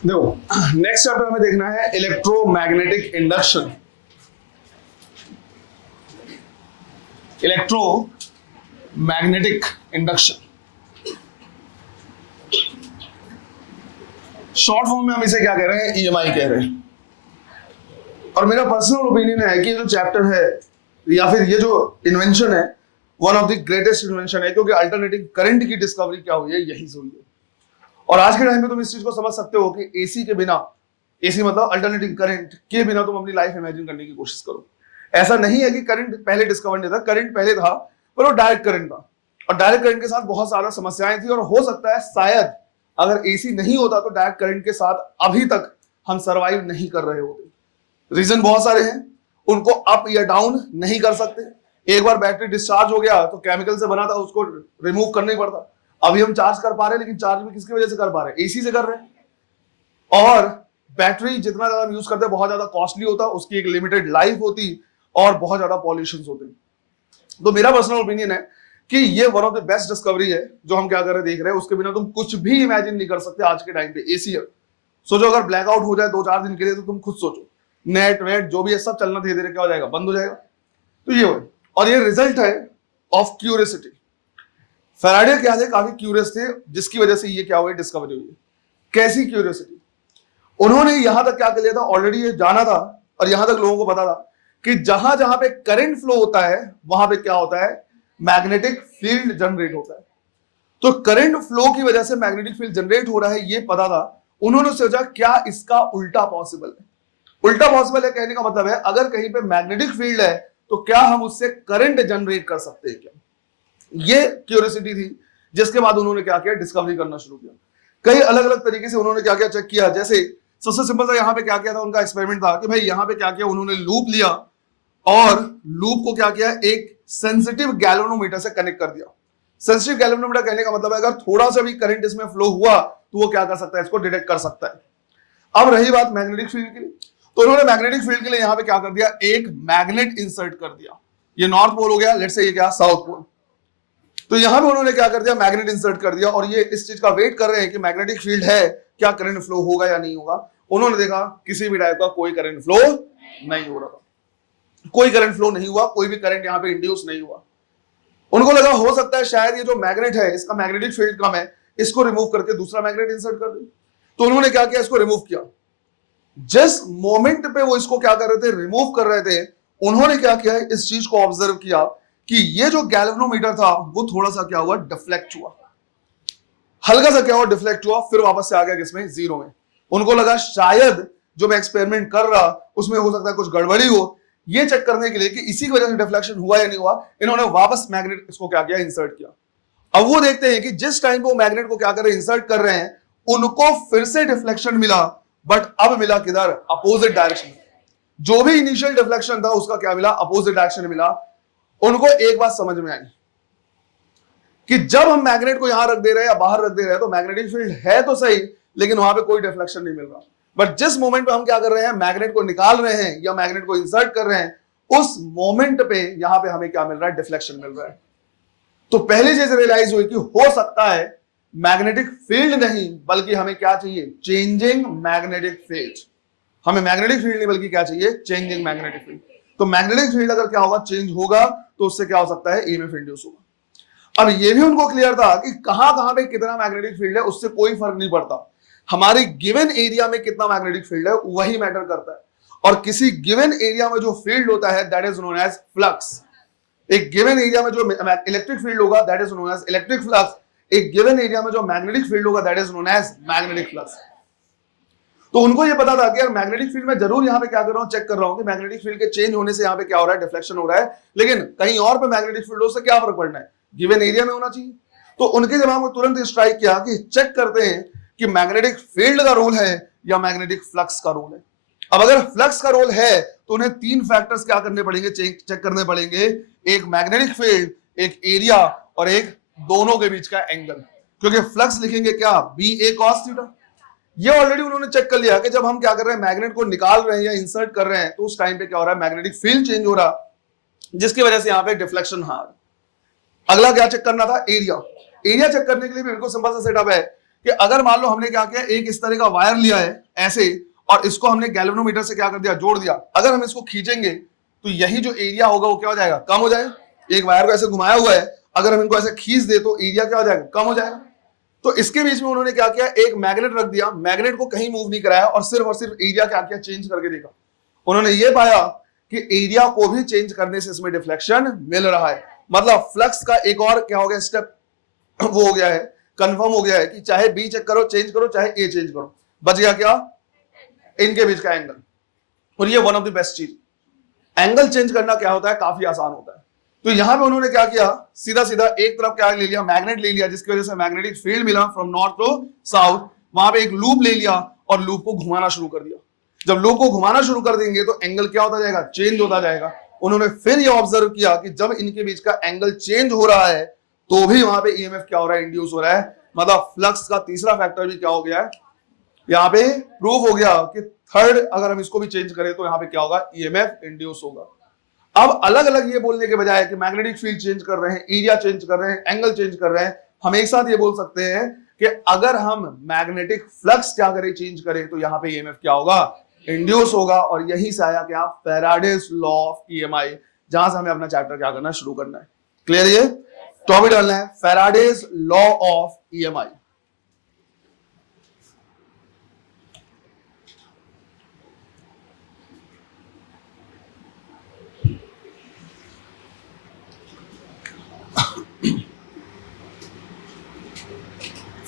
देखो, next chapter हमें देखना है electromagnetic induction. Electromagnetic induction short form में हम इसे क्या कह रहे हैं, ईएमआई कह रहे हैं। और मेरा पर्सनल ओपिनियन है कि ये जो चैप्टर है या फिर ये जो इन्वेंशन है one of the greatest invention है, क्योंकि अल्टरनेटिंग करंट की डिस्कवरी क्या हुई है, यही से हुई है। और आज के टाइम में तुम इस चीज को समझ सकते हो कि एसी के बिना, एसी मतलब अल्टरनेटिंग करंट के बिना तुम अपनी लाइफ इमेजिन करने की कोशिश करो। ऐसा नहीं है कि करंट पहले डिस्कवर नहीं था, करंट पहले था पर वो डायरेक्ट करंट था, और डायरेक्ट करंट के साथ बहुत सारा समस्याएं थी। और हो सकता है शायद अगर एसी नहीं होता तो डायरेक्ट करंट के साथ अभी तक हम सर्वाइव नहीं कर रहे होते। रीजन बहुत सारे हैं, उनको अप या डाउन नहीं कर सकते। एक बार बैटरी डिस्चार्ज हो गया तो केमिकल से बना था, उसको रिमूव करना ही पड़ता। अभी हम चार्ज कर पा रहे हैं, लेकिन चार्ज भी किसकी वजह से कर पा रहे हैं, एसी से कर रहे हैं। और बैटरी जितना ज्यादा हम यूज करते हैं बहुत ज्यादा कॉस्टली होता, उसकी एक लिमिटेड लाइफ होती और बहुत ज्यादा पॉल्यूशन होते। तो मेरा पर्सनल ओपिनियन है कि ये one of the best discovery है जो हम क्या कर रहे देख रहे हैं। उसके बिना तुम कुछ भी इमेजिन नहीं कर सकते आज के टाइम पे। एसी है, सोचो अगर ब्लैकआउट हो जाए 2-4 दिन के लिए तो तुम खुद सोचो, नेट वेट जो भी है सब चलना धीरे धीरे क्या हो जाएगा, बंद हो जाएगा। तो ये हो, और ये रिजल्ट है ऑफ क्यूरियोसिटी। फैराडे क्या थे, काफी क्यूरियस थे, जिसकी वजह से ये क्या हुआ, डिस्कवरी हुई। कैसी क्यूरियोसिटी, उन्होंने यहां तक क्या कर लिया था, ऑलरेडी ये जाना था और यहां तक लोगों को पता था कि जहां जहां पे करंट फ्लो होता है वहां पे क्या होता है, मैग्नेटिक फील्ड जनरेट होता है। तो करंट फ्लो की वजह से मैग्नेटिक फील्ड जनरेट हो रहा है, ये पता था। उन्होंने सोचा क्या इसका उल्टा पॉसिबल है। उल्टा पॉसिबल है कहने का मतलब है अगर कहीं पे मैग्नेटिक फील्ड है तो क्या हम उससे करंट जनरेट कर सकते हैं क्या। ये क्यूरियोसिटी थी, जिसके बाद उन्होंने क्या किया, डिस्कवरी करना शुरू किया। कई अलग अलग तरीके से उन्होंने क्या किया, चेक किया। जैसे सबसे सिंपल सा यहाँ पे क्या किया था, उनका एक्सपेरिमेंट था कि भाई यहाँ पे क्या किया, उन्होंने लूप लिया और लूप को क्या किया, एक सेंसिटिव गैल्वेनोमीटर से कनेक्ट कर दिया। सेंसिटिव गैल्वेनोमीटर कहने का मतलब है अगर थोड़ा सा भी करंट इसमें फ्लो हुआ तो वो क्या कर सकता है, इसको डिटेक्ट कर सकता है। अब रही बात मैग्नेटिक फील्ड की, तो उन्होंने मैग्नेटिक फील्ड के लिए यहाँ पे क्या कर दिया, एक मैग्नेट इंसर्ट कर दिया। ये नॉर्थ पोल हो गया, लेट्स से ये क्या, साउथ पोल। तो यहां पे उन्होंने क्या कर दिया, मैग्नेट इंसर्ट कर दिया, और ये इस चीज का वेट कर रहे हैं कि मैग्नेटिक फील्ड है, क्या करंट फ्लो होगा या नहीं होगा। उन्होंने देखा किसी भी टाइप का कोई करंट फ्लो नहीं हो रहा था, कोई करंट फ्लो नहीं हुआ, कोई भी करंट यहाँ पे इंड्यूस नहीं हुआ। उनको लगा हो सकता है शायद ये जो मैग्नेट है इसका मैग्नेटिक फील्ड कम है, इसको रिमूव करके दूसरा मैग्नेट इंसर्ट कर दे। तो उन्होंने क्या किया, इसको रिमूव किया। जिस मोमेंट पे वो इसको क्या कर रहे थे, रिमूव कर रहे थे, उन्होंने क्या किया, इस चीज को ऑब्जर्व किया कि ये जो गैल्वेनोमीटर था वो थोड़ा सा क्या हुआ, डिफ्लेक्ट हुआ, हल्का सा क्या हुआ, डिफ्लेक्ट हुआ, फिर वापस से आ गया किसमें, जीरो में। उनको लगा शायद जो मैं एक्सपेरिमेंट कर रहा उसमें हो सकता है कुछ गड़बड़ी हो। ये चेक करने के लिए कि इसी की वजह से डिफ्लेक्शन हुआ या नहीं हुआ, इन्होंने वापस मैग्नेट इसको क्या किया, इंसर्ट किया। अब वो देखते हैं कि जिस टाइम पे वो मैग्नेट को क्या कर रहे हैं, इंसर्ट कर रहे हैं, उनको फिर से डिफ्लेक्शन मिला, बट अब मिला किधर, अपोजिट डायरेक्शन। जो भी इनिशियल डिफ्लेक्शन था उसका क्या मिला, अपोजिट डायरेक्शन मिला। उनको एक बात समझ में आई कि जब हम मैग्नेट को यहां रख दे रहे हैं या बाहर रख दे रहे हैं तो मैग्नेटिक फील्ड है तो सही, लेकिन वहां पे कोई डिफ्लेक्शन नहीं मिल रहा। बट जिस मोमेंट पे हम क्या कर रहे हैं, मैग्नेट को निकाल रहे हैं या मैग्नेट को इंसर्ट कर रहे हैं, उस मोमेंट पे यहां पे हमें क्या मिल रहा है, डिफ्लेक्शन मिल रहा है। तो पहली चीज रियलाइज हुई कि हो सकता है मैग्नेटिक फील्ड नहीं बल्कि हमें क्या चाहिए, चेंजिंग मैग्नेटिक फील्ड। हमें मैग्नेटिक फील्ड नहीं बल्कि क्या चाहिए, चेंजिंग मैग्नेटिक फील्ड। तो मैग्नेटिक फील्ड अगर क्या होगा, चेंज होगा, तो उससे क्या हो सकता है, ईएमएफ इंड्यूस होगा। अब ये भी उनको क्लियर था कि कहां कहां पे कितना मैग्नेटिक फील्ड है उससे कोई फर्क नहीं पड़ता, हमारे गिवन एरिया में कितना मैग्नेटिक फील्ड है वही मैटर करता है। और किसी गिवन एरिया में जो फील्ड होता है that is known as flux. एक गिवन एरिया में जो इलेक्ट्रिक फील्ड होगा that is known as electric flux. एक गिवन एरिया में जो मैग्नेटिक फील्ड होगा that is known as magnetic flux. तो उनको ये पता था कि यार मैग्नेटिक फील्ड में जरूर यहाँ पे क्या कर रहा हूँ, चेक कर रहा हूँ कि मैग्नेटिक फील्ड के चेंज होने से यहाँ पे क्या हो रहा है, डिफ्लेक्शन हो रहा है, लेकिन कहीं और पे मैग्नेटिक फील्ड उससे क्या फर्क पड़ना है, गिवन एरिया में होना चाहिए। तो उनके दिमाग में तुरंत स्ट्राइक किया कि चेक करते हैं कि मैग्नेटिक फील्ड का रोल है या मैग्नेटिक फ्लक्स का रोल है। अब अगर फ्लक्स का रोल है तो उन्हें 3 फैक्टर्स क्या करने पड़ेंगे, चेक करने पड़ेंगे, एक मैग्नेटिक फील्ड, एक एरिया और एक दोनों के बीच का एंगल। क्योंकि फ्लक्स लिखेंगे क्या, बी ए कॉस थीटा। ये ऑलरेडी उन्होंने चेक कर लिया कि जब हम क्या कर रहे हैं, मैग्नेट को निकाल रहे हैं या इंसर्ट कर रहे हैं तो उस टाइम पे क्या हो रहा है, मैग्नेटिक फील्ड चेंज हो रहा, जिसकी वजह से यहां पे डिफ्लेक्शन हार। अगला क्या चेक करना था, एरिया। एरिया चेक करने के लिए भी बिल्कुल सिंपल सा सेटअप है कि अगर मान लो हमने क्या किया, एक इस तरह का वायर लिया है ऐसे, और इसको हमने गैल्वेनोमीटर से क्या कर दिया, जोड़ दिया। अगर हम इसको खींचेंगे तो यही जो एरिया होगा वो क्या हो जाएगा, कम हो जाएगा। एक वायर को ऐसे घुमाया हुआ है, अगर हम इनको ऐसे खींच दे तो एरिया क्या हो जाएगा, कम हो जाएगा। तो इसके बीच में उन्होंने क्या किया, एक मैग्नेट रख दिया, मैग्नेट को कहीं मूव नहीं कराया और सिर्फ एरिया क्या किया, चेंज करके देखा। उन्होंने ये पाया कि एरिया को भी चेंज करने से इसमें डिफ्लेक्शन मिल रहा है। मतलब फ्लक्स का एक और क्या हो गया स्टेप, वो हो गया है, कंफर्म हो गया है कि चाहे बी चेक करो, चेंज करो, चाहे ए चेंज करो, बच गया क्या, इनके बीच का एंगल। और ये वन ऑफ द बेस्ट चीज, एंगल चेंज करना क्या होता है, काफी आसान होता है। तो यहां पे उन्होंने क्या किया, सीधा सीधा एक तरफ क्या ले लिया, मैग्नेट ले लिया, जिसकी वजह से मैग्नेटिक फील्ड मिला फ्रॉम नॉर्थ टू साउथ। वहां पे एक लूप ले लिया और लूप को घुमाना शुरू कर दिया। जब लूप को घुमाना शुरू कर देंगे तो एंगल क्या होता जाएगा, चेंज होता जाएगा। उन्होंने फिर ये ऑब्जर्व किया कि जब इनके बीच का एंगल चेंज हो रहा है तो भी वहां पे ईएमएफ क्या हो रहा है, इंड्यूस हो रहा है। मतलब फ्लक्स का तीसरा फैक्टर भी क्या हो गया है, यहाँ पे प्रूव हो गया कि थर्ड, अगर हम इसको भी चेंज करें तो यहाँ पे क्या होगा, ईएमएफ इंड्यूस होगा। अब अलग अलग ये बोलने के बजाय कि मैग्नेटिक फील्ड चेंज कर रहे हैं, एरिया चेंज कर रहे हैं, एंगल चेंज कर रहे हैं, हम एक साथ ये बोल सकते हैं कि अगर हम मैग्नेटिक फ्लक्स क्या करें, चेंज करें, तो यहाँ पे ईएमएफ क्या होगा, इंड्यूस होगा। और यही से आया क्या, फैराडेज लॉ ऑफ ईएमआई, जहां से हमें अपना चैप्टर क्या करना शुरू करना है। क्लियर, ये टॉपिक डालना है, Faraday's law of EMI.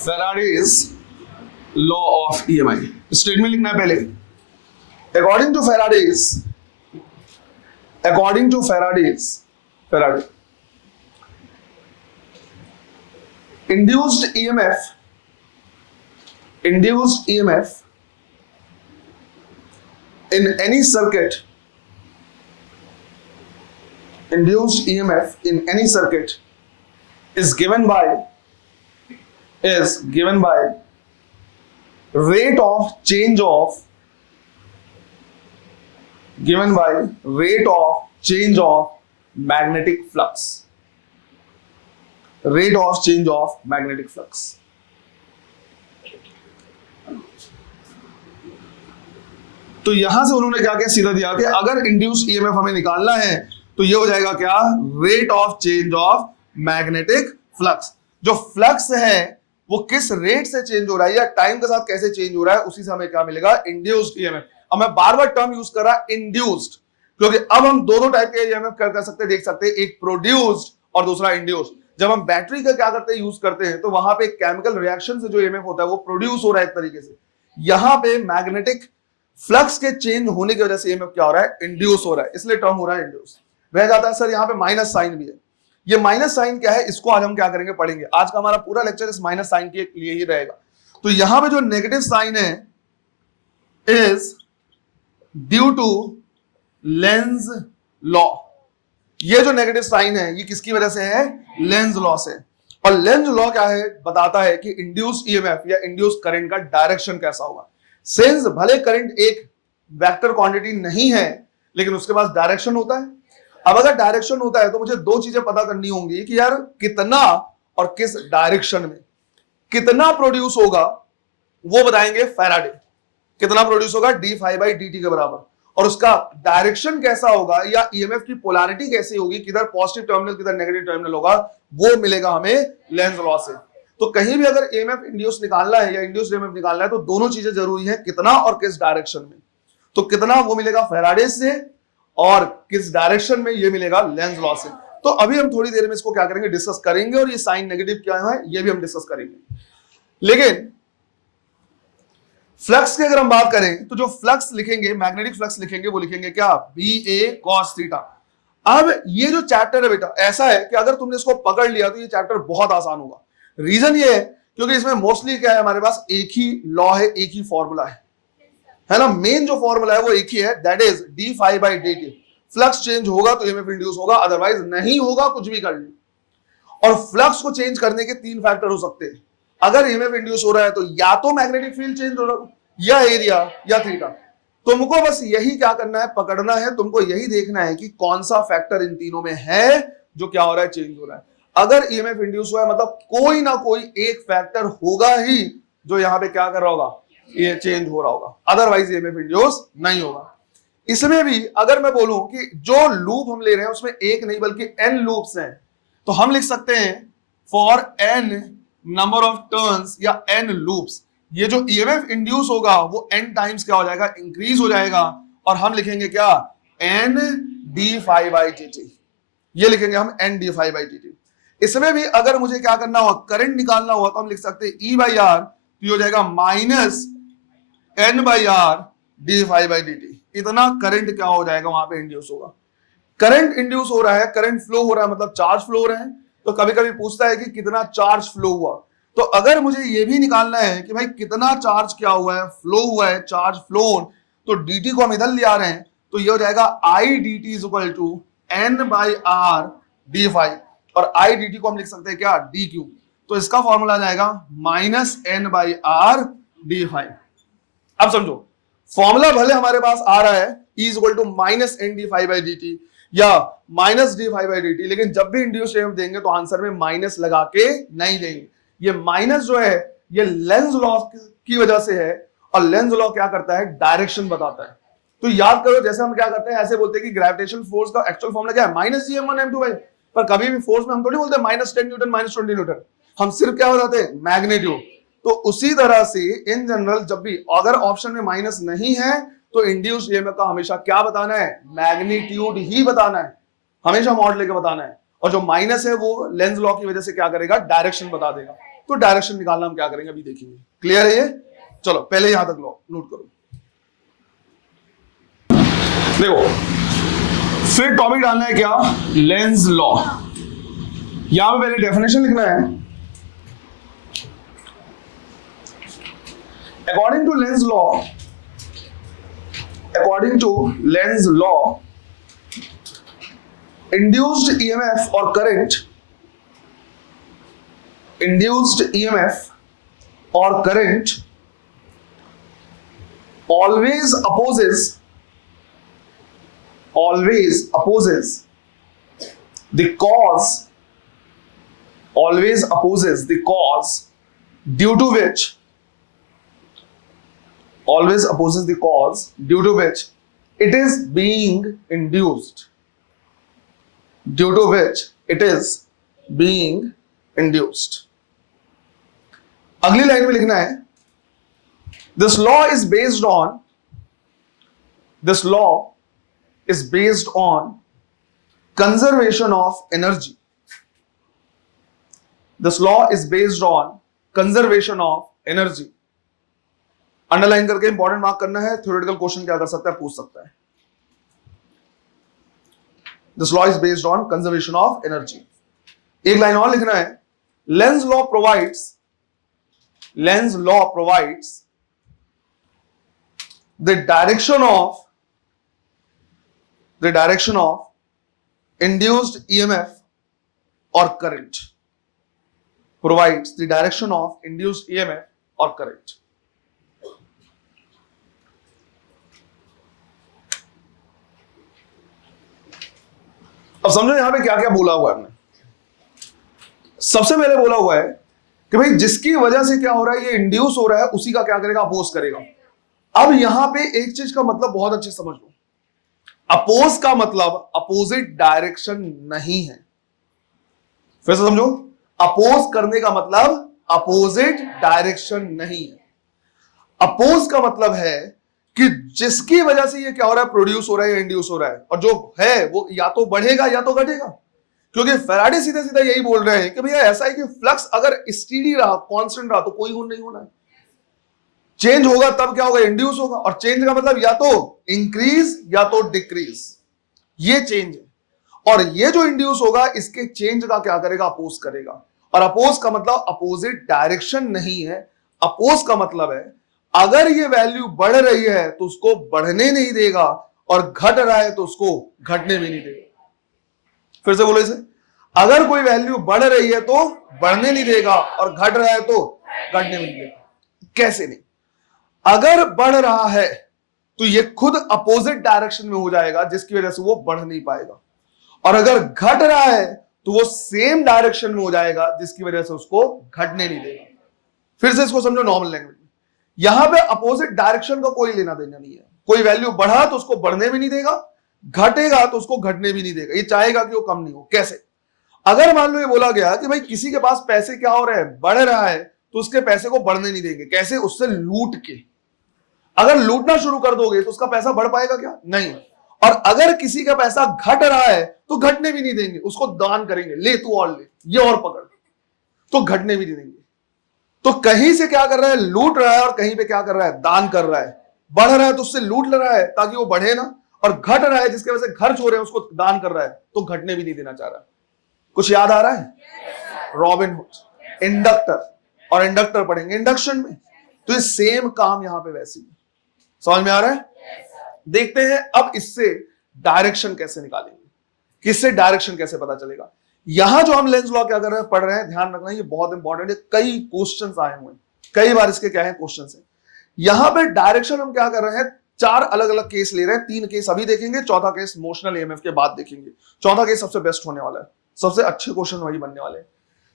Faraday's law of EMI statement लिखना है पहले। According to Faraday, induced EMF in any circuit, is given by rate of change of magnetic flux. Rate of change of magnetic flux. तो यहां से उन्होंने क्या किया, सीधा दिया कि अगर इंड्यूस ईएमएफ हमें निकालना है तो ये हो जाएगा क्या, rate of change of magnetic flux. जो फ्लक्स है वो किस रेट से चेंज हो रहा है या टाइम के साथ कैसे चेंज हो रहा है, उसी से हमें क्या मिलेगा, इंड्यूस्ड ईएमएफ। अब मैं बार बार टर्म यूज कर रहा इंड्यूस्ड, क्योंकि अब हम दोनों टाइप के ईएमएफ कर सकते हैं, देख सकते हैं, एक प्रोड्यूस्ड और दूसरा इंड्यूस्ड। जब हम बैटरी का क्या करते हैं, यूज करते हैं, तो वहां पे केमिकल रिएक्शन से जो ईएमएफ होता है वो प्रोड्यूस हो रहा है एक तरीके से। यहां पे मैग्नेटिक फ्लक्स के चेंज होने की वजह से ईएमएफ क्या हो रहा है, इंड्यूस हो रहा है, इसलिए टर्म हो रहा है इंड्यूस। रह जाता है सर यहाँ पे माइनस साइन भी है। ये माइनस साइन क्या है, इसको आज हम क्या करेंगे, पढ़ेंगे। आज का हमारा पूरा लेक्चर इस माइनस साइन के लिए ही रहेगा। तो यहां पे जो नेगेटिव साइन है is due to Lenz law. ये जो नेगेटिव साइन है ये किसकी वजह से है, लेंज लॉ से। और लेंज लॉ क्या है, बताता है कि इंड्यूस ईएमएफ या इंड्यूस करंट का डायरेक्शन कैसा होगा। सिंस भले करंट एक वेक्टर क्वांटिटी नहीं है लेकिन उसके पास डायरेक्शन होता है। अब अगर डायरेक्शन होता है तो मुझे दो चीजें पता करनी होंगी कि यार कितना और किस डायरेक्शन में। कितना प्रोड्यूस होगा वो बताएंगे फैराडे, कितना प्रोड्यूस होगा, d∅dt के बराबर। और उसका डायरेक्शन कैसा होगा या ईएमएफ की पोलैरिटी कैसी होगी, किधर पॉजिटिव टर्मिनल किधर नेगेटिव टर्मिनल होगा, वो मिलेगा हमें लेंज लॉ से। तो कहीं भी अगर ईएमएफ इंड्यूस निकालना है या इंड्यूस्ड ईएमएफ निकालना है तो दोनों चीजें जरूरी है, कितना और किस डायरेक्शन में। तो कितना वो मिलेगा फैराडे से और किस डायरेक्शन में ये मिलेगा लेंज लॉ से। तो अभी हम थोड़ी देर में इसको क्या करेंगे, डिस्कस करेंगे, और ये साइन नेगेटिव क्या है ये भी हम डिस्कस करेंगे। लेकिन फ्लक्स की अगर हम बात करें तो जो फ्लक्स लिखेंगे, मैग्नेटिक फ्लक्स लिखेंगे, वो लिखेंगे क्या, BA cos थीटा। अब ये जो चैप्टर है बेटा ऐसा है कि अगर तुमने इसको पकड़ लिया तो ये चैप्टर बहुत आसान होगा। रीजन ये है क्योंकि इसमें मोस्टली क्या है, हमारे पास एक ही लॉ है, एक ही फॉर्मूला है ना। मेन जो फॉर्मूला है वो एक ही है, that is d∅dt। Flux change होगा तो ईएमएफ इंड्यूस होगा, अदरवाइज नहीं होगा, कुछ भी कर लो। और फ्लक्स को चेंज करने के तीन फैक्टर हो सकते हैं। अगर ईएमएफ इंड्यूस हो रहा है तो या तो मैग्नेटिक फील्ड चेंज हो रहा है, या एरिया, या थीटा। तुमको बस यही क्या करना है, पकड़ना है, तुमको यही देखना है कि कौन सा फैक्टर इन तीनों में है जो क्या हो रहा है, चेंज हो रहा है। अगर ईएमएफ इंड्यूस हुआ है मतलब कोई ना कोई एक फैक्टर होगा ही जो यहां पे क्या कर रहा होगा, ये चेंज हो रहा होगा, अदरवाइज ईएमएफ इंड्यूस नहीं होगा। इसमें भी अगर मैं बोलूं कि जो लूप हम ले रहे हैं उसमें एक नहीं बल्कि एन लूप्स हैं, तो हम लिख सकते हैं for N number of turns या एन लूप्स, ये जो ईएमएफ इंड्यूस होगा वो एन टाइम्स क्या हो जाएगा, इंक्रीज हो जाएगा, और हम लिखेंगे क्या, N D phi by T T, ये लिखेंगे हम N D phi by T T. इसमें भी अगर मुझे क्या करना हुआ, करंट निकालना हुआ, तो हम लिख सकते हैं ई बाई आर, तो ये हो जाएगा minus N by R D phi by D T. इतना करंट क्या हो जाएगा वहां पे इंड्यूस होगा। करंट इंड्यूस हो रहा है, करंट फ्लो हो रहा है, मतलब चार्ज फ्लो हो रहे हैं। तो कभी कभी पूछता है कि कितना चार्ज फ्लो हुआ, तो अगर मुझे ये भी निकालना है कि भाई कितना चार्ज क्या हुआ है, फ्लो हुआ है, चार्ज फ्लोन, तो dt को हम इधर ले आ रहे हैं, तो ये हो जाएगा I D T is equal to N by R D five, और आई डी टी को हम लिख सकते हैं क्या, डी क्यू, तो इसका फॉर्मूला जाएगा minus N by R D five. अब समझो, फॉर्मूला भले हमारे पास आ रहा है E is equal to minus N D five by D T या minus D five by D T, लेकिन जब भी इंड्यूस ईएमएफ देंगे तो आंसर में माइनस लगा के नहीं देंगे। ये माइनस जो है ये लेंज लॉ की वजह से है, और लेंज लॉ क्या करता है, डायरेक्शन बताता है। तो याद करो, जैसे हम क्या करते हैं, ऐसे बोलते हैं कि ग्रेविटेशनल फोर्स का एक्चुअल फॉर्मूला क्या है, minus G M one M two by, पर कभी भी फोर्स में हम थोड़ी बोलते हैं माइनस 10 न्यूटन माइनस 20 न्यूटन, हम सिर्फ क्या बताते हैं, मैग्नीट्यूड। तो उसी तरह से इन जनरल जब भी अगर ऑप्शन में माइनस नहीं है तो इंड्यूस्ड ईएमएफ का हमेशा क्या बताना है, मैग्नीट्यूड ही बताना है, हमेशा मॉड लेके बताना है, और जो माइनस है वो लेंस लॉ की वजह से क्या करेगा, डायरेक्शन बता देगा। तो डायरेक्शन निकालना हम क्या करेंगे अभी देखेंगे। क्लियर है ये? चलो पहले यहां तक लो नोट करो। देखो फिर टॉपिक डालना है क्या, लेंस लॉ। यहां पे पहले डेफिनेशन लिखना है। According to Lenz's law, induced EMF or current always opposes the cause due to which it is being induced. अगली लाइन में लिखना है, this law is based on conservation of energy. This law is based on conservation of energy. Underline करके important mark करना है, theoretical question क्या कर सकता है, पूछ सकता है। This law is based on conservation of energy. एक लाइन और लिखना है, Lenz law provides the direction of induced EMF और करंट, अब समझो यहां पे क्या क्या बोला हुआ है हमने। सबसे पहले बोला हुआ है कि भाई जिसकी वजह से क्या हो रहा है, ये इंड्यूस हो रहा है, उसी का क्या करेगा, अपोज करेगा। अब यहां पे एक चीज का मतलब बहुत अच्छे समझ लो, अपोज का मतलब अपोजिट डायरेक्शन नहीं है। फिर से समझो, अपोज करने का मतलब अपोजिट डायरेक्शन नहीं है। अपोज का मतलब है कि जिसकी वजह से ये क्या हो रहा है, प्रोड्यूस हो रहा है या इंड्यूस हो रहा है, और जो है वो या तो बढ़ेगा या तो घटेगा। क्योंकि फैराडे सीधा सीधा यही बोल रहे हैं कि भैया ऐसा है कि फ्लक्स अगर स्टीडी रहा, कांस्टेंट रहा, तो कोई गुण नहीं होना है, चेंज होगा तब क्या होगा, इंड्यूस होगा। और चेंज का मतलब या तो इंक्रीज या तो डिक्रीज, ये चेंज है। और ये जो इंड्यूस होगा इसके चेंज का क्या करेगा, अपोज करेगा। और अपोज का मतलब अपोजिट डायरेक्शन नहीं है। अपोज का मतलब है अगर ये वैल्यू बढ़ रही है तो उसको बढ़ने नहीं देगा, और घट रहा है तो उसको घटने भी नहीं देगा। फिर से बोलो इसे, अगर कोई वैल्यू बढ़ रही है तो बढ़ने नहीं देगा, और घट रहा है तो घटने भी नहीं देगा। कैसे नहीं, अगर बढ़ रहा है तो ये खुद अपोजिट डायरेक्शन में हो जाएगा, जिसकी वजह से वो बढ़ नहीं पाएगा। और अगर घट रहा है तो वो सेम डायरेक्शन में हो जाएगा, जिसकी वजह से उसको घटने नहीं देगा। फिर से इसको समझो नॉर्मल लैंग्वेज में, यहां पे अपोजिट डायरेक्शन का कोई लेना देना नहीं है। कोई वैल्यू बढ़ा तो उसको बढ़ने भी नहीं देगा, घटेगा तो उसको घटने भी नहीं देगा, ये चाहेगा कि वो कम नहीं हो। कैसे? अगर मान लो ये बोला गया कि भाई किसी के पास पैसे क्या हो रहे हैं, बढ़ रहा है, तो उसके पैसे को बढ़ने नहीं देंगे। कैसे? उससे लूट के। अगर लूटना शुरू कर दोगे तो उसका पैसा बढ़ पाएगा क्या? नहीं। और अगर किसी का पैसा घट रहा है तो घटने भी नहीं देंगे, उसको दान करेंगे, ले तू और ले, ये और पकड़, तो घटने भी नहीं देंगे। तो कहीं से क्या कर रहा है? लूट रहा है, और कहीं पे क्या कर रहा है? दान कर रहा है। बढ़ रहा है तो उससे लूट ले रहा है ताकि वो बढ़े ना, और घट रहा है जिसके वजह से खर्च हो रहे हैं उसको दान कर रहा है, तो घटने भी नहीं देना चाह रहा। कुछ याद आ रहा है? रॉबिन हुड, इंडक्टर, और इंडक्टर पढ़ेंगे इंडक्शन में, तो ये सेम काम यहां पे वैसे ही। समझ में आ रहा है? देखते हैं अब इससे डायरेक्शन कैसे निकालेंगे, किससे डायरेक्शन कैसे पता चलेगा। यहां जो हम लेंस लॉ क्या कर रहे हैं, पढ़ रहे हैं, ध्यान रखना ये बहुत इंपॉर्टेंट है। कई क्वेश्चंस आए हुए हैं, कई बार इसके क्या है क्वेश्चंस है। यहां पे डायरेक्शन हम क्या कर रहे हैं, 4 अलग अलग केस ले रहे हैं। 3 केस अभी देखेंगे, चौथा केस मोशनल ईएमएफ के बाद देखेंगे। चौथा केस सबसे बेस्ट होने वाला है, सबसे अच्छे क्वेश्चन वही बनने वाले हैं।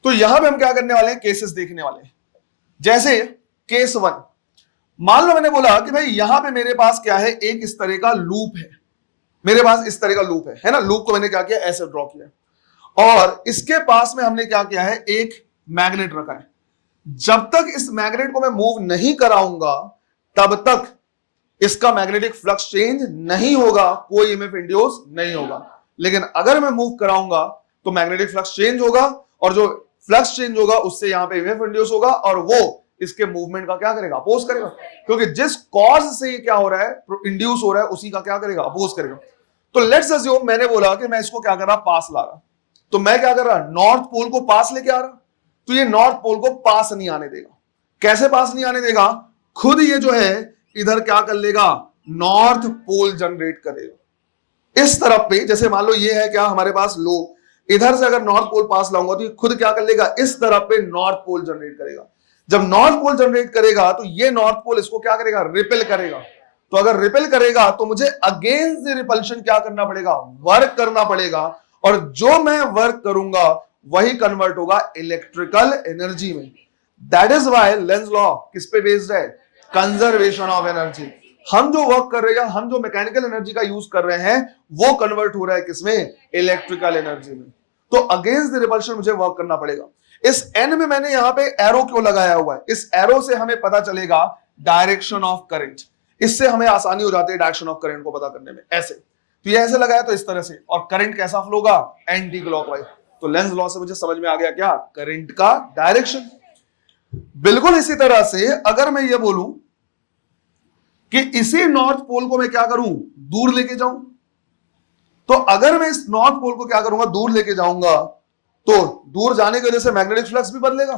तो यहां पे हम क्या करने वाले हैं, केसेस देखने वाले हैं। जैसे केस 1, मान लो मैंने बोला कि भाई यहां पे मेरे पास क्या है, एक इस तरह का लूप है, मेरे पास इस तरह का लूप है ना। लूप को मैंने क्या किया, ऐसे ड्रॉ किया, और इसके पास में हमने क्या किया है, एक मैग्नेट रखा है। जब तक इस मैग्नेट को मैं मूव नहीं कराऊंगा तब तक इसका मैग्नेटिक फ्लक्स चेंज नहीं होगा, कोई ईएमएफ इंड्यूस नहीं होगा। लेकिन अगर मैं मूव कराऊंगा तो मैग्नेटिक फ्लक्स चेंज होगा, और जो फ्लक्स चेंज होगा उससे यहां पे ईएमएफ इंड्यूस होगा, और वो इसके मूवमेंट का क्या करेगा, अपोज करेगा। क्योंकि जिस कॉज से ये क्या हो रहा है, इंड्यूस हो रहा है, उसी का क्या करेगा, अपोज करेगा। तो लेट्स अज्यूम मैंने बोला कि मैं इसको क्या कर रहा, पास ला रहा, तो मैं क्या कर रहा, नॉर्थ पोल को पास लेके आ रहा, तो ये नॉर्थ पोल को पास नहीं आने देगा। कैसे पास नहीं आने देगा? खुद ये जो है इधर क्या कर लेगा, नॉर्थ पोल जनरेट करेगा इस तरफ पे। जैसे मान लो ये है क्या हमारे पास लो, इधर से अगर नॉर्थ पोल पास लाऊंगा तो ये खुद क्या कर लेगा, इस तरफ पे नॉर्थ पोल जनरेट करेगा। जब नॉर्थ पोल जनरेट करेगा तो ये नॉर्थ पोल इसको क्या करेगा, रिपेल करेगा। तो अगर रिपेल करेगा तो मुझे अगेंस्ट द रिपल्शन क्या करना पड़ेगा, वर्क करना पड़ेगा, और जो मैं वर्क करूंगा वही कन्वर्ट होगा इलेक्ट्रिकल एनर्जी में। That is why Lenz law किस पे बेस्ड है, कंजर्वेशन ऑफ एनर्जी। हम जो वर्क कर रहे हैं, हम जो मैकेनिकल एनर्जी का यूज कर रहे हैं, वो कन्वर्ट हो रहा है किसमें, इलेक्ट्रिकल एनर्जी में। तो अगेंस्ट द रिपल्शन मुझे वर्क करना पड़ेगा। इस एन में मैंने यहां पे एरो क्यों लगाया हुआ है, इस एरो से हमें पता चलेगा डायरेक्शन ऑफ करंट। इससे हमें आसानी हो जाती है डायरेक्शन ऑफ करंट को पता करने में। ऐसे तो ये ऐसे लगाया तो इस तरह से, और करंट कैसा फ्लो होगा, एंटी क्लॉकवाइज। तो लेंस लॉ से मुझे समझ में आ गया क्या, करंट का डायरेक्शन। बिल्कुल इसी तरह से अगर मैं ये बोलूं कि इसी नॉर्थ पोल को मैं क्या करूं, दूर लेके जाऊं, तो अगर मैं इस नॉर्थ पोल को क्या करूंगा, दूर लेके जाऊंगा, तो दूर जाने की वजह से मैग्नेटिक फ्लक्स भी बदलेगा,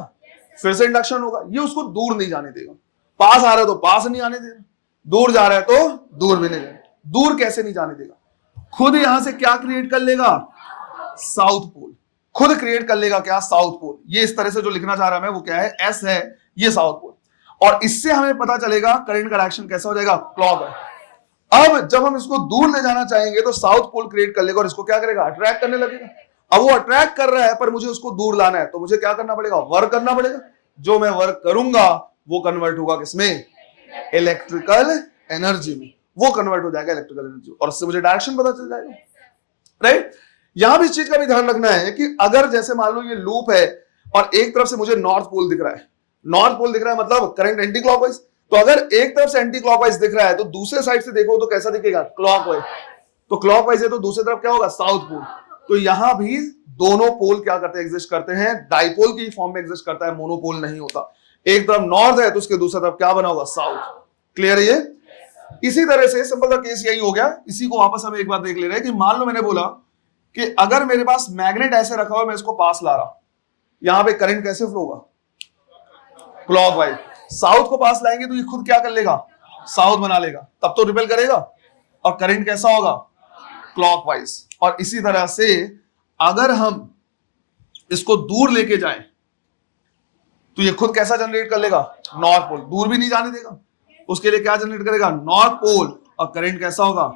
फिर से इंडक्शन होगा। ये उसको दूर नहीं जाने देगा। पास आ रहा है तो पास नहीं आने देगा, दूर जा रहा है तो दूर भी नहीं जाएगा। दूर कैसे नहीं जाने देगा, खुद यहां से क्या क्रिएट कर लेगा, साउथ पोल खुद क्रिएट कर लेगा, क्या, साउथ पोल। ये इस तरह से जो लिखना चाह रहा मैं वो क्या है, एस है, ये साउथ पोल। और इससे हमें पता चलेगा करंट का डायरेक्शन कैसा हो जाएगा, क्लॉक है। अब जब हम इसको दूर ले जाना चाहेंगे तो साउथ पोल क्रिएट कर लेगा, और इसको क्या करेगा, अट्रैक्ट करने लगेगा। अब वो अट्रैक्ट कर रहा है पर मुझे उसको दूर लाना है, तो मुझे क्या करना पड़ेगा, वर्क करना पड़ेगा। जो मैं वर्क करूंगा वो कन्वर्ट होगा किसमें, इलेक्ट्रिकल एनर्जी में। वो कन्वर्ट हो जाएगा इलेक्ट्रिकल एनर्जी, और उससे मुझे डायरेक्शन पता चल जाएगा। राइट? यहां भी इस चीज का भी ध्यान रखना है कि अगर जैसे मान लो ये लूप है और एक तरफ से मुझे नॉर्थ पोल दिख रहा है, नॉर्थ पोल दिख रहा है मतलब करंट एंटी क्लॉकवाइज। तो अगर एक तरफ से एंटी क्लॉकवाइज दिख रहा है तो दूसरे साइड से देखो तो कैसा दिखेगा, क्लॉकवाइज। तो क्लॉकवाइज है तो दूसरी तरफ क्या होगा, साउथ पोल। तो यहां भी दोनों पोल क्या करते हैं, एग्जिस्ट करते हैं, डाइपोल की फॉर्म में एग्जिस्ट करता है, मोनोपोल नहीं होता। एक तरफ नॉर्थ है तो उसके दूसरी तरफ क्या बना होगा, साउथ। क्लियर है ये? इसी तरह से सिंपल सा केस यही हो गया। इसी को वापस हम एक बार देख ले रहे हैं कि मान लो मैंने बोला कि अगर मेरे पास मैग्नेट ऐसे रखा हुआ, मैं इसको पास ला रहा, यहां पे करंट कैसे फ्लो होगा, क्लॉकवाइज। साउथ को पास लाएंगे तो ये खुद क्या कर लेगा, साउथ बना लेगा, तब तो रिपेल करेगा, और करंट कैसा होगा, क्लॉकवाइज। और इसी तरह से अगर हम इसको दूर लेके जाएं तो ये खुद कैसा जनरेट कर लेगा, नॉर्थ पोल। दूर भी नहीं जाने देगा, उसके लिए क्या जनरेट करेगा, नॉर्थ पोल, और करंट कैसा होगा,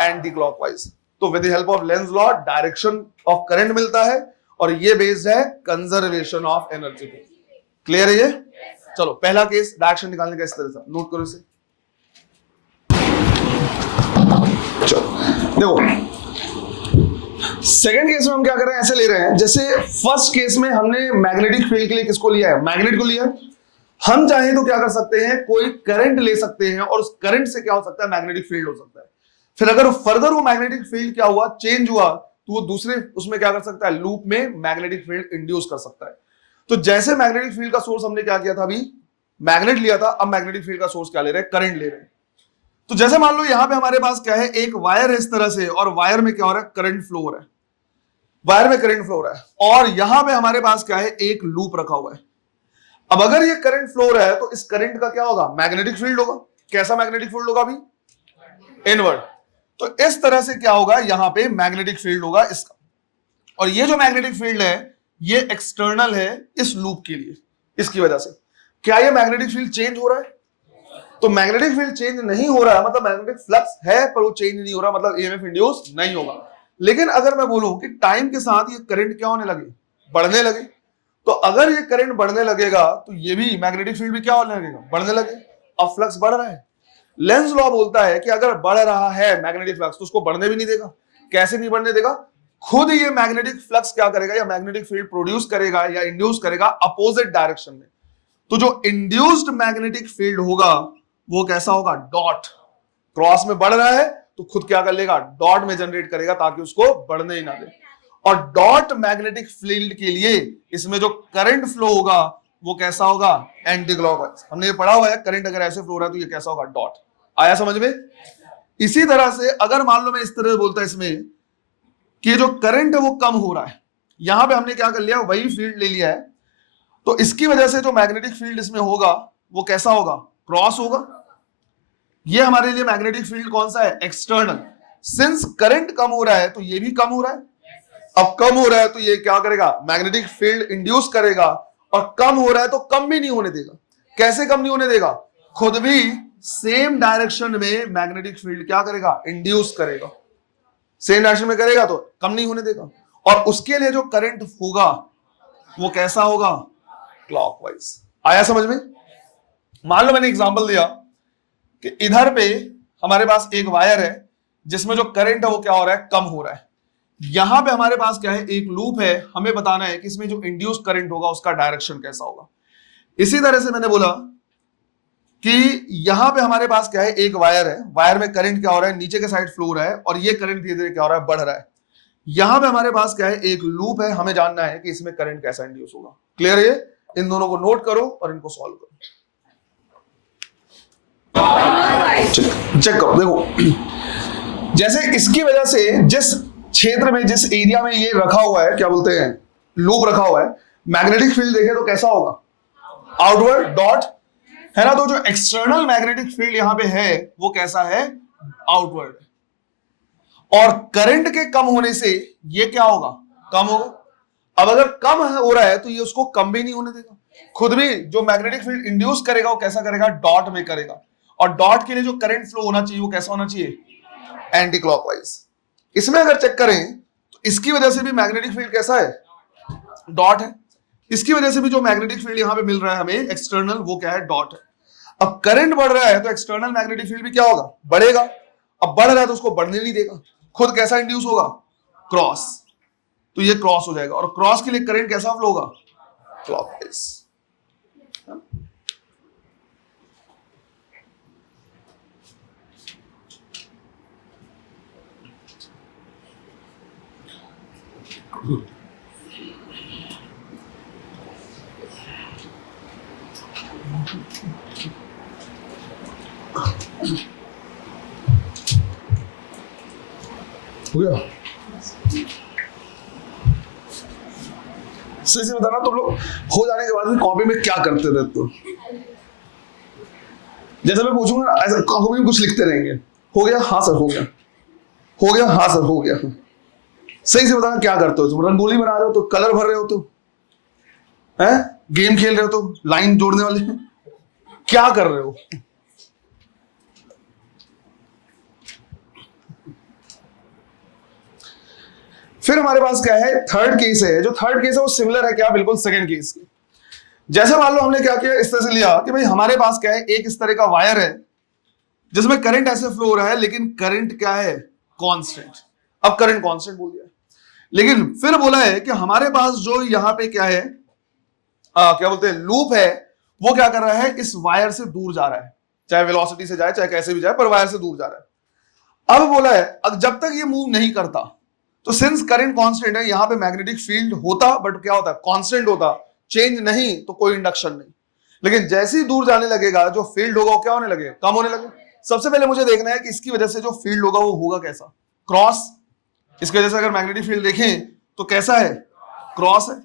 एंटी क्लॉकवाइज। तो with the help of Lenz law direction of current मिलता है, और ये बेस्ड है कंजर्वेशन ऑफ एनर्जी पे। क्लियर है ये? चलो पहला केस डायरेक्शन निकालने का इस तरह से नोट करो इसे। चलो देखो सेकंड केस में हम क्या कर रहे हैं, ऐसे ले रहे हैं जैसे फर्स्ट केस में हमने मैग्नेटिक फील्ड के लिए किसको लिया है, मैग्नेट को लिया। हम चाहे तो क्या कर सकते हैं, कोई करंट ले सकते हैं और उस करंट से क्या हो सकता है, मैग्नेटिक फील्ड हो सकता है। फिर अगर फर्दर वो मैग्नेटिक फील्ड क्या हुआ, चेंज हुआ, तो वो दूसरे उसमें क्या कर सकता है, लूप में मैग्नेटिक फील्ड इंड्यूस कर सकता है। तो जैसे मैग्नेटिक फील्ड का सोर्स हमने क्या किया था, अभी मैग्नेट लिया था, अब मैग्नेटिक फील्ड का सोर्स क्या ले रहे हैं, करंट ले रहे हैं। तो जैसे मान लो यहां पे हमारे पास क्या है, एक वायर है इस तरह से, और वायर में क्या हो रहा है, करंट फ्लो हो रहा है, वायर में करंट फ्लो हो रहा है, और यहां पे हमारे पास क्या है, एक लूप रखा हुआ है। अब अगर ये करंट फ्लो हो रहा है तो इस करंट का क्या होगा, मैग्नेटिक फील्ड होगा। कैसा मैग्नेटिक फील्ड होगा, अभी इनवर्ड। तो इस तरह से क्या होगा, यहां पे मैग्नेटिक फील्ड होगा इसका, और ये जो मैग्नेटिक फील्ड है ये एक्सटर्नल है इस लूप के लिए। इसकी वजह से क्या ये मैग्नेटिक फील्ड चेंज हो रहा है, तो मैग्नेटिक फील्ड चेंज नहीं हो रहा है, मतलब मैग्नेटिक फ्लक्स है पर वो चेंज नहीं हो रहा, मतलब ईएमएफ इंड्यूस नहीं होगा। लेकिन अगर मैं बोलूं कि टाइम के साथ ये करंट क्या होने लगे, बढ़ने लगे, तो अगर ये करंट बढ़ने लगेगा तो ये भी मैग्नेटिक फील्ड भी क्या होने लगेगा, बढ़ने लगे। अब फ्लक्स बढ़ रहा है, लेंज लॉ बोलता है कि अगर बढ़ रहा है मैग्नेटिक फ्लक्स तो उसको बढ़ने भी नहीं देगा। कैसे नहीं बढ़ने देगा, खुद ये मैग्नेटिक फ्लक्स क्या करेगा, या मैग्नेटिक फील्ड प्रोड्यूस करेगा या इंड्यूस करेगा अपोजिट डायरेक्शन में। तो जो इंड्यूस्ड मैग्नेटिक फील्ड होगा वो कैसा होगा, डॉट। क्रॉस में बढ़ रहा है तो खुद क्या कर लेगा, डॉट में जनरेट करेगा ताकि उसको बढ़ने ही ना दे। और डॉट मैग्नेटिक फील्ड के लिए इसमें जो करंट फ्लो होगा वो कैसा होगा, एंटी क्लॉकवाइज। हमने ये पढ़ा हुआ है, करंट अगर ऐसे फ्लो हो रहा है तो ये कैसा होगा, डॉट। आया समझ में? इसी तरह से अगर मान लो मैं इस तरह से बोलता इसमें कि जो करंट है वो कम हो रहा है, यहां पे हमने क्या कर लिया, वही फील्ड ले लिया है, तो इसकी वजह से जो मैग्नेटिक फील्ड इसमें होगा वो कैसा होगा, क्रॉस होगा। ये हमारे लिए मैग्नेटिक फील्ड कौन सा है, एक्सटर्नल। सिंस करंट कम हो रहा है तो ये भी कम हो रहा है। अब कम हो रहा है तो ये क्या करेगा, मैग्नेटिक फील्ड इंड्यूस करेगा, और कम हो रहा है तो कम भी नहीं होने देगा। कैसे कम नहीं होने देगा, खुद भी सेम डायरेक्शन में मैग्नेटिक फील्ड क्या करेगा, इंड्यूस करेगा। सेम डायरेक्शन में करेगा तो कम नहीं होने देगा, और उसके लिए जो करंट होगा वो कैसा होगा, क्लॉकवाइज। आया समझ में? मान लो मैंने एग्जांपल दिया कि इधर पे हमारे पास एक वायर है जिसमें जो करंट है वो क्या हो रहा है, कम हो रहा है। यहां पे हमारे पास क्या है, एक लूप है, हमें बताना है कि इसमें जो इंड्यूस करंट होगा उसका डायरेक्शन कैसा होगा। इसी तरह से मैंने बोला कि यहां पे हमारे पास क्या है, एक वायर है, वायर में करंट क्या हो रहा है, नीचे के साइड फ्लो हो रहा है, और ये करंट धीरे धीरे क्या हो रहा है, बढ़ रहा है। यहां पे हमारे पास क्या है, एक लूप है, हमें जानना है कि इसमें करंट कैसा इंड्यूस होगा। क्लियर है? इन दोनों को नोट करो और इनको सॉल्व करो। चेक करो, देखो जैसे इसकी वजह से जिस क्षेत्र में, जिस एरिया में ये रखा हुआ है, क्या बोलते हैं, लूप रखा हुआ है, मैग्नेटिक फील्ड देखे तो कैसा होगा, आउटवर्ड, डॉट है ना। तो जो एक्सटर्नल मैग्नेटिक फील्ड यहां पे है वो कैसा है, आउटवर्ड। और करंट के कम होने से ये क्या होगा, कम होगा। अब अगर कम हो रहा है तो ये उसको कम भी नहीं होने देगा, खुद भी जो मैग्नेटिक फील्ड इंड्यूस करेगा वो कैसा करेगा, डॉट में करेगा। और डॉट के लिए जो करंट फ्लो होना चाहिए वो कैसा होना चाहिए, एंटी क्लॉकवाइज। इसमें अगर चेक करें तो इसकी वजह से भी मैग्नेटिक फील्ड कैसा है, डॉट है। इसकी वजह से भी जो मैग्नेटिक फील्ड यहां पे मिल रहा है हमें एक्सटर्नल, वो क्या है, डॉट है। अब करंट बढ़ रहा है तो एक्सटर्नल मैग्नेटिक फील्ड भी क्या होगा, बढ़ेगा। अब बढ़ रहा है तो उसको बढ़ने नहीं देगा, खुद कैसा इंड्यूस होगा, क्रॉस। तो ये क्रॉस हो जाएगा, और क्रॉस के लिए करंट कैसा फ्लो होगा, क्लॉकवाइज। हो गया? सही से बताना तुम लोग हो जाने के बाद भी कॉपी में क्या करते थे तुम। जैसे मैं पूछूंगा ऐसा कॉपी में कुछ लिखते रहेंगे, हो गया, हाँ सर हो गया, हो गया, हाँ सर हो गया। सही से बताना क्या करते हो तुम, रंगोली बना रहे हो तो, कलर भर रहे हो तो, हैं, गेम खेल रहे हो तो, लाइन जोड़ने वाले क्या कर रहे हो। फिर हमारे पास क्या है, थर्ड केस है। जो थर्ड केस है वो सिमिलर है क्या, बिल्कुल सेकंड केस के। जैसे मान लो हमने क्या किया, इस तरह से लिया कि भाई हमारे पास क्या है, एक इस तरह का वायर है जिसमें करंट ऐसे फ्लो हो रहा है, लेकिन करंट क्या है, कांस्टेंट। अब करंट कांस्टेंट बोल दिया, लेकिन फिर बोला है कि हमारे पास जो यहाँ पे क्या है, क्या बोलते हैं, लूप है, वो क्या कर रहा है, इस वायर से दूर जा रहा है, चाहे वेलोसिटी से जाए चाहे कैसे भी जाए, पर वायर से दूर जा रहा है। अब बोला है जब तक ये मूव नहीं करता, तो सिंस करंट कांस्टेंट है, यहां पे मैग्नेटिक फील्ड होता, बट क्या होता है, कांस्टेंट होता, चेंज नहीं, तो कोई इंडक्शन नहीं। लेकिन जैसे ही दूर जाने लगेगा, जो फील्ड होगा वो क्या होने लगे, कम होने लगे। सबसे पहले मुझे देखना है कि इसकी वजह से जो फील्ड होगा वो होगा कैसा, क्रॉस। इसकी वजह से अगर मैग्नेटिक फील्ड देखें तो कैसा है, क्रॉस है।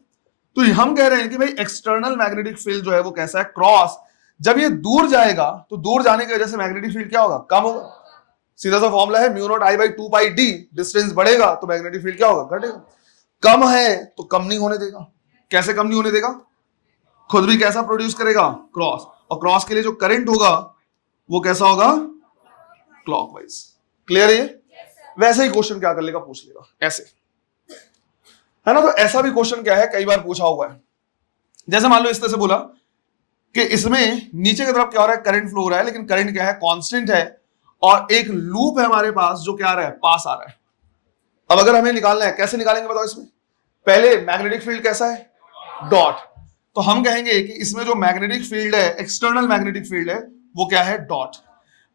तो हम कह रहे हैं कि भाई एक्सटर्नल मैग्नेटिक फील्ड जो है वो कैसा है, क्रॉस। जब ये दूर जाएगा तो दूर जाने की वजह से मैग्नेटिक फील्ड क्या होगा, कम होगा। सीधा सा फॉर्मूला है mu not I by 2 pi D. Distance बढ़ेगा तो मैग्नेटिक फील्ड क्या होगा, घटेगा। कम है तो कम नहीं होने देगा। कैसे कम नहीं होने देगा, खुद भी कैसा प्रोड्यूस करेगा, क्रॉस। और क्रॉस के लिए जो करंट होगा वो कैसा होगा, क्लॉकवाइज। क्लियर है। वैसे ही क्वेश्चन क्या कर लेगा, पूछ लेगा ऐसे, है ना। तो ऐसा भी क्वेश्चन क्या है, कई बार पूछा हुआ है। जैसे मान लो इस तरह से बोला कि इसमें नीचे की तरफ क्या हो रहा है, करंट फ्लो हो रहा है, लेकिन करंट क्या है, कांस्टेंट है, और एक लूप है हमारे पास जो क्या आ रहा है, पास आ रहा है। अब अगर हमें निकालना है, कैसे निकालेंगे बताओ। इसमें पहले मैग्नेटिक फील्ड कैसा है, डॉट। तो हम कहेंगे कि इसमें जो मैग्नेटिक फील्ड है, एक्सटर्नल मैग्नेटिक फील्ड है, वो क्या है, डॉट।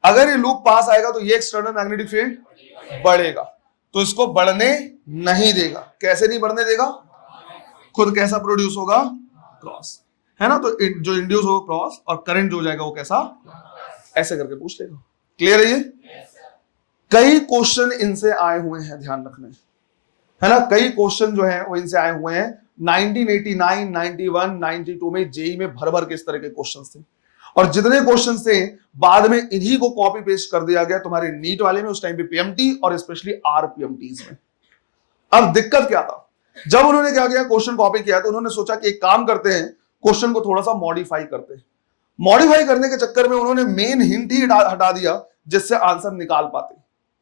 अगर ये लूप पास आएगा तो ये एक्सटर्नल मैग्नेटिक फील्ड बढ़ेगा, तो इसको बढ़ने नहीं देगा। कैसे नहीं बढ़ने देगा, खुद कैसा प्रोड्यूस होगा, क्रॉस, है ना। तो जो इंड्यूस होगा क्रॉस, और करंट जो हो जाएगा वो कैसा, ऐसे करके पूछ लेगा। क्लियर है ये। कई क्वेश्चन इनसे आए हुए हैं, ध्यान रखना है ना। कई क्वेश्चन जो है वो इनसे आए हुए हैं। 1989, 91, 92 में जेई में भर भर के इस तरह के क्वेश्चन थे, और जितने क्वेश्चन थे बाद में इन्हीं को कॉपी पेस्ट कर दिया गया तुम्हारे नीट वाले में, उस टाइम पे पीएमटी और स्पेशली आरपीएमटीज में। अब दिक्कत क्या था, जब उन्होंने क्या किया, क्वेश्चन कॉपी किया, तो उन्होंने सोचा कि एक काम करते हैं, क्वेश्चन को थोड़ा सा मॉडिफाई करते हैं। मॉडिफाई करने के चक्कर में उन्होंने मेन हिंट ही हटा दिया, जिससे आंसर निकाल पाते।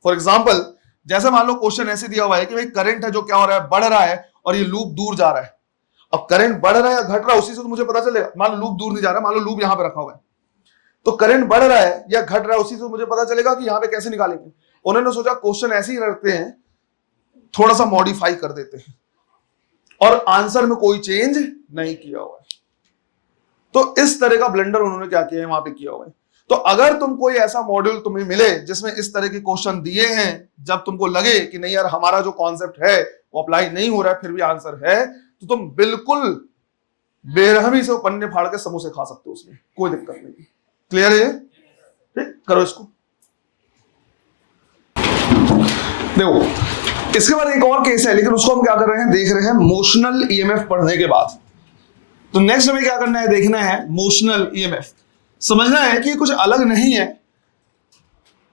फॉर एग्जाम्पल, जैसे मान लो क्वेश्चन ऐसे दिया हुआ है कि भाई करंट है जो क्या हो रहा है, बढ़ रहा है, और ये लूप दूर जा रहा है। अब करंट बढ़ रहा है या घट रहा है, उसी से तो मुझे पता चलेगा। मान लो लूप दूर नहीं जा रहा, मान लो लूप यहां पे रखा हुआ है, तो करंट बढ़ रहा है या घट रहा है, उसी से मुझे पता चलेगा कि यहां पे कैसे निकालेंगे। उन्होंने सोचा क्वेश्चन ऐसे ही रखते हैं, थोड़ा सा मॉडिफाई कर देते हैं, और आंसर में कोई चेंज नहीं किया हुआ है। तो इस तरह का ब्लंडर उन्होंने क्या किया है, वहां पे किया हुआ है। तो अगर तुम कोई ऐसा मॉड्यूल तुम्हें मिले जिसमें इस तरह के क्वेश्चन दिए हैं, जब तुमको लगे कि नहीं यार हमारा जो कॉन्सेप्ट है वो अप्लाई नहीं हो रहा है, फिर भी आंसर है, तो तुम बिल्कुल बेरहमी से पन्ने फाड़ के समोसे खा सकते हो, उसमें कोई दिक्कत नहीं। क्लियर है। ठीक, करो इसको। देखो इसके बाद एक और केस है, लेकिन उसको हम क्या कर रहे हैं, देख रहे हैं मोशनल ईएमएफ पढ़ने के बाद। तो नेक्स्ट हमें क्या करना है, देखना है मोशनल ईएमएफ। समझना है कि कुछ अलग नहीं है।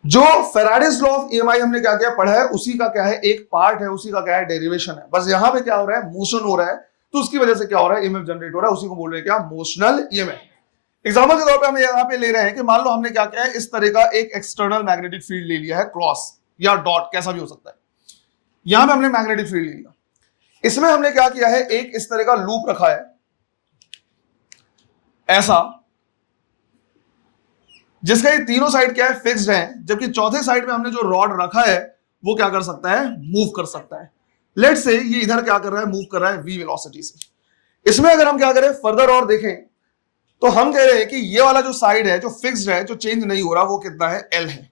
जो फैराडेज लॉ ऑफ ईएमआई हमने क्या क्या पढ़ा है, उसी का क्या है, एक पार्ट है, उसी का क्या है, डेरिवेशन है। बस यहां पे क्या हो रहा है, मोशन हो रहा है, तो उसकी वजह से क्या हो रहा है, ईएमएफ जनरेट हो रहा है, उसी को बोल रहे हैं क्या, मोशनल ईएमएफ। एग्जांपल के तौर पे हम यहाँ पे ले रहे हैं कि मान लो हमने क्या किया है, इस तरह का एक एक्सटर्नल मैग्नेटिक फील्ड ले लिया है, क्रॉस या डॉट, कैसा भी हो सकता है। यहां पे हमने मैग्नेटिक फील्ड ले लिया, इसमें हमने क्या किया है, एक इस तरह का लूप रखा है ऐसा, जिसका ये तीनों साइड क्या है, फिक्स्ड है, जबकि चौथे साइड में हमने जो रॉड रखा है वो क्या कर सकता है, मूव कर सकता है। लेट्स से ये इधर क्या कर रहा है, मूव कर रहा है v वेलोसिटी से। इसमें अगर हम क्या करें, फर्दर और देखें, तो हम कह रहे हैं कि ये वाला जो साइड है, जो फिक्स्ड है, जो चेंज नहीं हो रहा, वो कितना है, L है,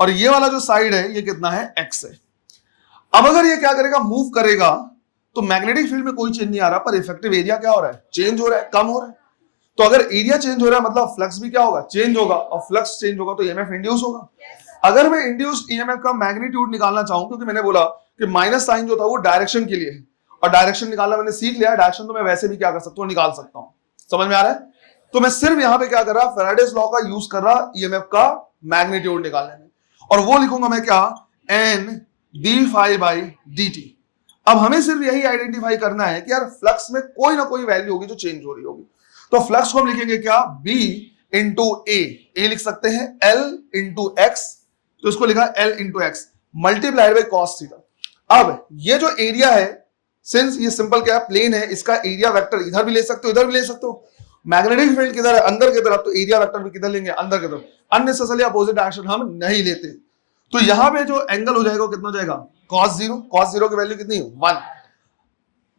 और ये वाला जो साइड है ये कितना है, x है। अब अगर ये क्या करेगा, मूव करेगा, तो मैग्नेटिक फील्ड में कोई चेंज नहीं आ रहा, पर इफेक्टिव एरिया क्या हो रहा है, चेंज हो रहा है, कम हो रहा है। तो अगर एरिया चेंज हो रहा है मतलब फ्लक्स भी क्या होगा, चेंज होगा, और फ्लक्स चेंज होगा तो ईएमएफ इंड्यूस होगा। अगर मैं इंड्यूस्ड ईएमएफ का मैग्नीट्यूड निकालना चाहूं, क्योंकि मैंने बोला कि माइनस साइन जो था वो डायरेक्शन के लिए है, और डायरेक्शन निकालना मैंने सीख लिया, डायरेक्शन तो मैं वैसे भी क्या कर सकता हूं, निकाल सकता हूं। समझ में आ रहा है। तो मैं सिर्फ यहां पे क्या कर रहा, फैराडेज लॉ का यूज कर रहा ईएमएफ का मैग्नीट्यूड निकालने में, और वो लिखूंगा मैं क्या, n d∅dt। अब हमें सिर्फ यही आइडेंटिफाई करना है कि यार फ्लक्स में कोई ना कोई वैल्यू होगी जो चेंज हो रही होगी। तो फ्लक्स को हम लिखेंगे क्या, B इंटू ए लिख सकते हैं L इंटू एक्स, तो इसको लिखा L into x multiplied by cos theta. अब ये जो एरिया है, सिंस ये सिंपल क्या है, प्लेन है, इसका एरिया वेक्टर इधर भी ले सकते हो, इधर भी ले सकते हो। मैग्नेटिक फील्ड किधर है, अंदर की तरफ, तो एरिया वेक्टर भी किधर लेंगे, अंदर की तरफ। अननेसेसरली अपोजिट डायरेक्शन हम नहीं लेते। तो यहां पे जो एंगल हो जाएगा कितना हो जाएगा, cos 0। cos 0 की वैल्यू कितनी है, 1।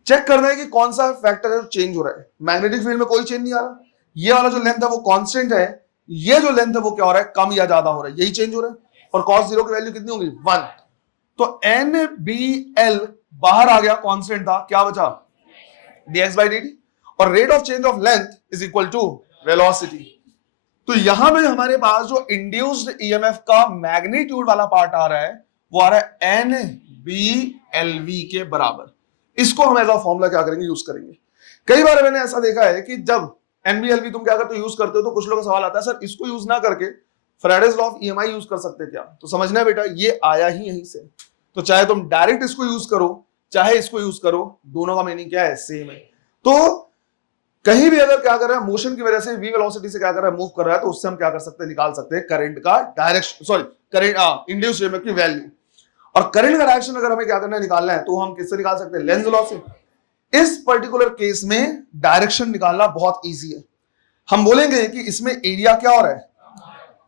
चेक करना है कि कौन सा फैक्टर है चेंज हो रहा है। मैग्नेटिक फील्ड में कोई चेंज नहीं आ रहा, ये वाला जो लेंथ है वो कांस्टेंट है, ये जो लेंथ है वो क्या हो रहा है, कम या ज्यादा हो रहा है, यही चेंज हो रहा है। और cos 0 की वैल्यू कितनी होगी, 1। तो NBL बाहर आ गया, कांस्टेंट था, क्या बचा, dx/dt। और rate of change of length is equal to velocity. तो यहां पे हमारे पास जो इंड्यूस्ड ईएमएफ का मैग्नीट्यूड वाला पार्ट आ रहा है वो आ रहा है NBLV के बराबर। इसको हम एज अ फॉर्मूला क्या करेंगे, यूज करेंगे। कई बार मैंने ऐसा देखा है कि जब NBLV तुम क्या करते हो, यूज करते हो, तो कुछ लोगों का सवाल आता है, सर इसको यूज ना करके Faraday's law of EMI use कर सकते क्या। तो समझना बेटा, ये आया ही यहीं से। तो चाहे तुम डायरेक्ट इसको यूज करो चाहे इसको यूज करो, दोनों का मीनिंग क्या है, सेम है। तो कहीं भी अगर क्या कर रहा है, मोशन की वजह से v वेलोसिटी से क्या कर रहा है, मूव कर रहा है, तो उससे हम क्या कर सकते हैं, निकाल सकते हैं करंट का direction, sorry current induced EMF की वैल्यू। और करंट का डायरेक्शन अगर हमें क्या करना है, निकालना है, तो हम किससे निकाल सकते हैं, लेंज लॉ से। इस पर्टिकुलर केस में डायरेक्शन निकालना बहुत इजी है। हम बोलेंगे कि इसमें एरिया क्या हो रहा है,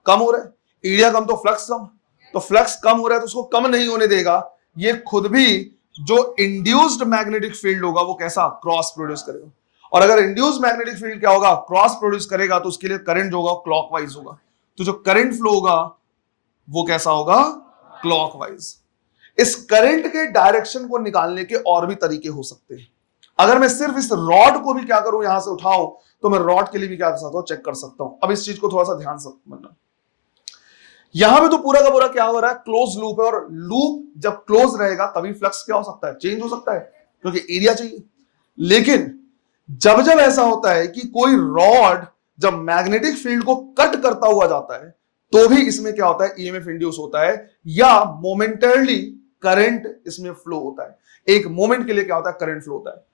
कम हो रहा है, एरिया कम तो फ्लक्स कम, तो फ्लक्स कम हो रहा है तो उसको कम नहीं होने देगा, ये खुद भी जो इंड्यूस्ड मैग्नेटिक फील्ड होगा वो कैसा, क्रॉस प्रोड्यूस करेगा। और अगर इंड्यूस्ड मैग्नेटिक फील्ड क्या होगा, क्रॉस प्रोड्यूस करेगा, तो उसके लिए करंट जो होगा क्लॉकवाइज होगा। तो जो करंट फ्लो होगा वो कैसा होगा, क्लॉकवाइज। इस करंट के डायरेक्शन को निकालने के और भी तरीके हो सकते हैं। अगर मैं सिर्फ इस रॉड को भी क्या करूं, यहां से उठाऊं, तो मैं रॉड के लिए भी क्या कर सकता हूं, चेक कर सकता हूं। अब इस चीज को थोड़ा सा ध्यान से समझना। यहां पे तो पूरा का पूरा क्या हो रहा है, क्लोज लूप है, और लूप जब क्लोज रहेगा तभी फ्लक्स क्या हो सकता है, चेंज हो सकता है, क्योंकि एरिया चाहिए। लेकिन जब जब ऐसा होता है कि कोई रॉड जब मैग्नेटिक फील्ड को कट करता हुआ जाता है, तो भी इसमें क्या होता है, ईएमएफ इंड्यूस होता है, या मोमेंटरली करंट इसमें फ्लो होता है। एक मोमेंट के लिए क्या होता है, करंट फ्लो होता है।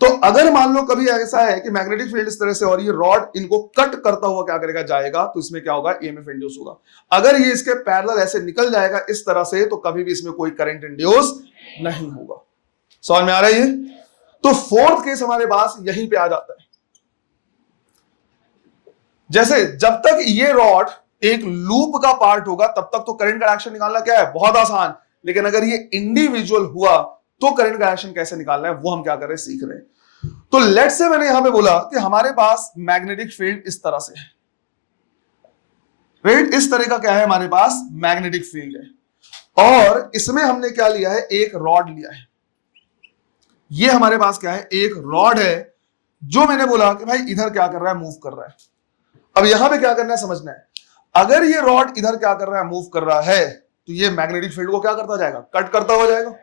तो अगर मान लो कभी ऐसा है कि मैग्नेटिक फील्ड इस तरह से और ये रॉड इनको कट करता हुआ क्या करेगा, जाएगा, तो इसमें क्या होगा, ईएमएफ इंड्यूस होगा। अगर ये इसके पैरेलल ऐसे निकल जाएगा इस तरह से, तो कभी भी इसमें कोई करंट इंड्यूस नहीं होगा। समझ में आ रहा है ये। तो फोर्थ केस हमारे पास यहीं पे आ जाता है। जैसे जब तक ये रॉड एक लूप का पार्ट होगा तब तक तो करंट का डायरेक्शन निकालना क्या है, बहुत आसान। लेकिन अगर ये इंडिविजुअल हुआ तो करंट का डायरेक्शन कैसे निकालना है, वो हम क्या कर रहे हैं, सीख रहे हैं। तो लेट्स से मैंने यहां पे बोला कि हमारे पास मैग्नेटिक फील्ड इस तरह से है, राइट, इस तरह का क्या है हमारे पास, मैग्नेटिक फील्ड है। और इसमें हमने क्या लिया है, एक रॉड लिया है। ये हमारे पास क्या है, एक रॉड है, जो मैंने बोला कि भाई इधर क्या कर रहा है, मूव कर रहा है। अब यहां पे क्या करना है, समझना है। अगर ये रॉड इधर क्या कर रहा है, मूव कर रहा है, तो ये मैग्नेटिक फील्ड को क्या करता जाएगा, कट करता हुआ जाएगा।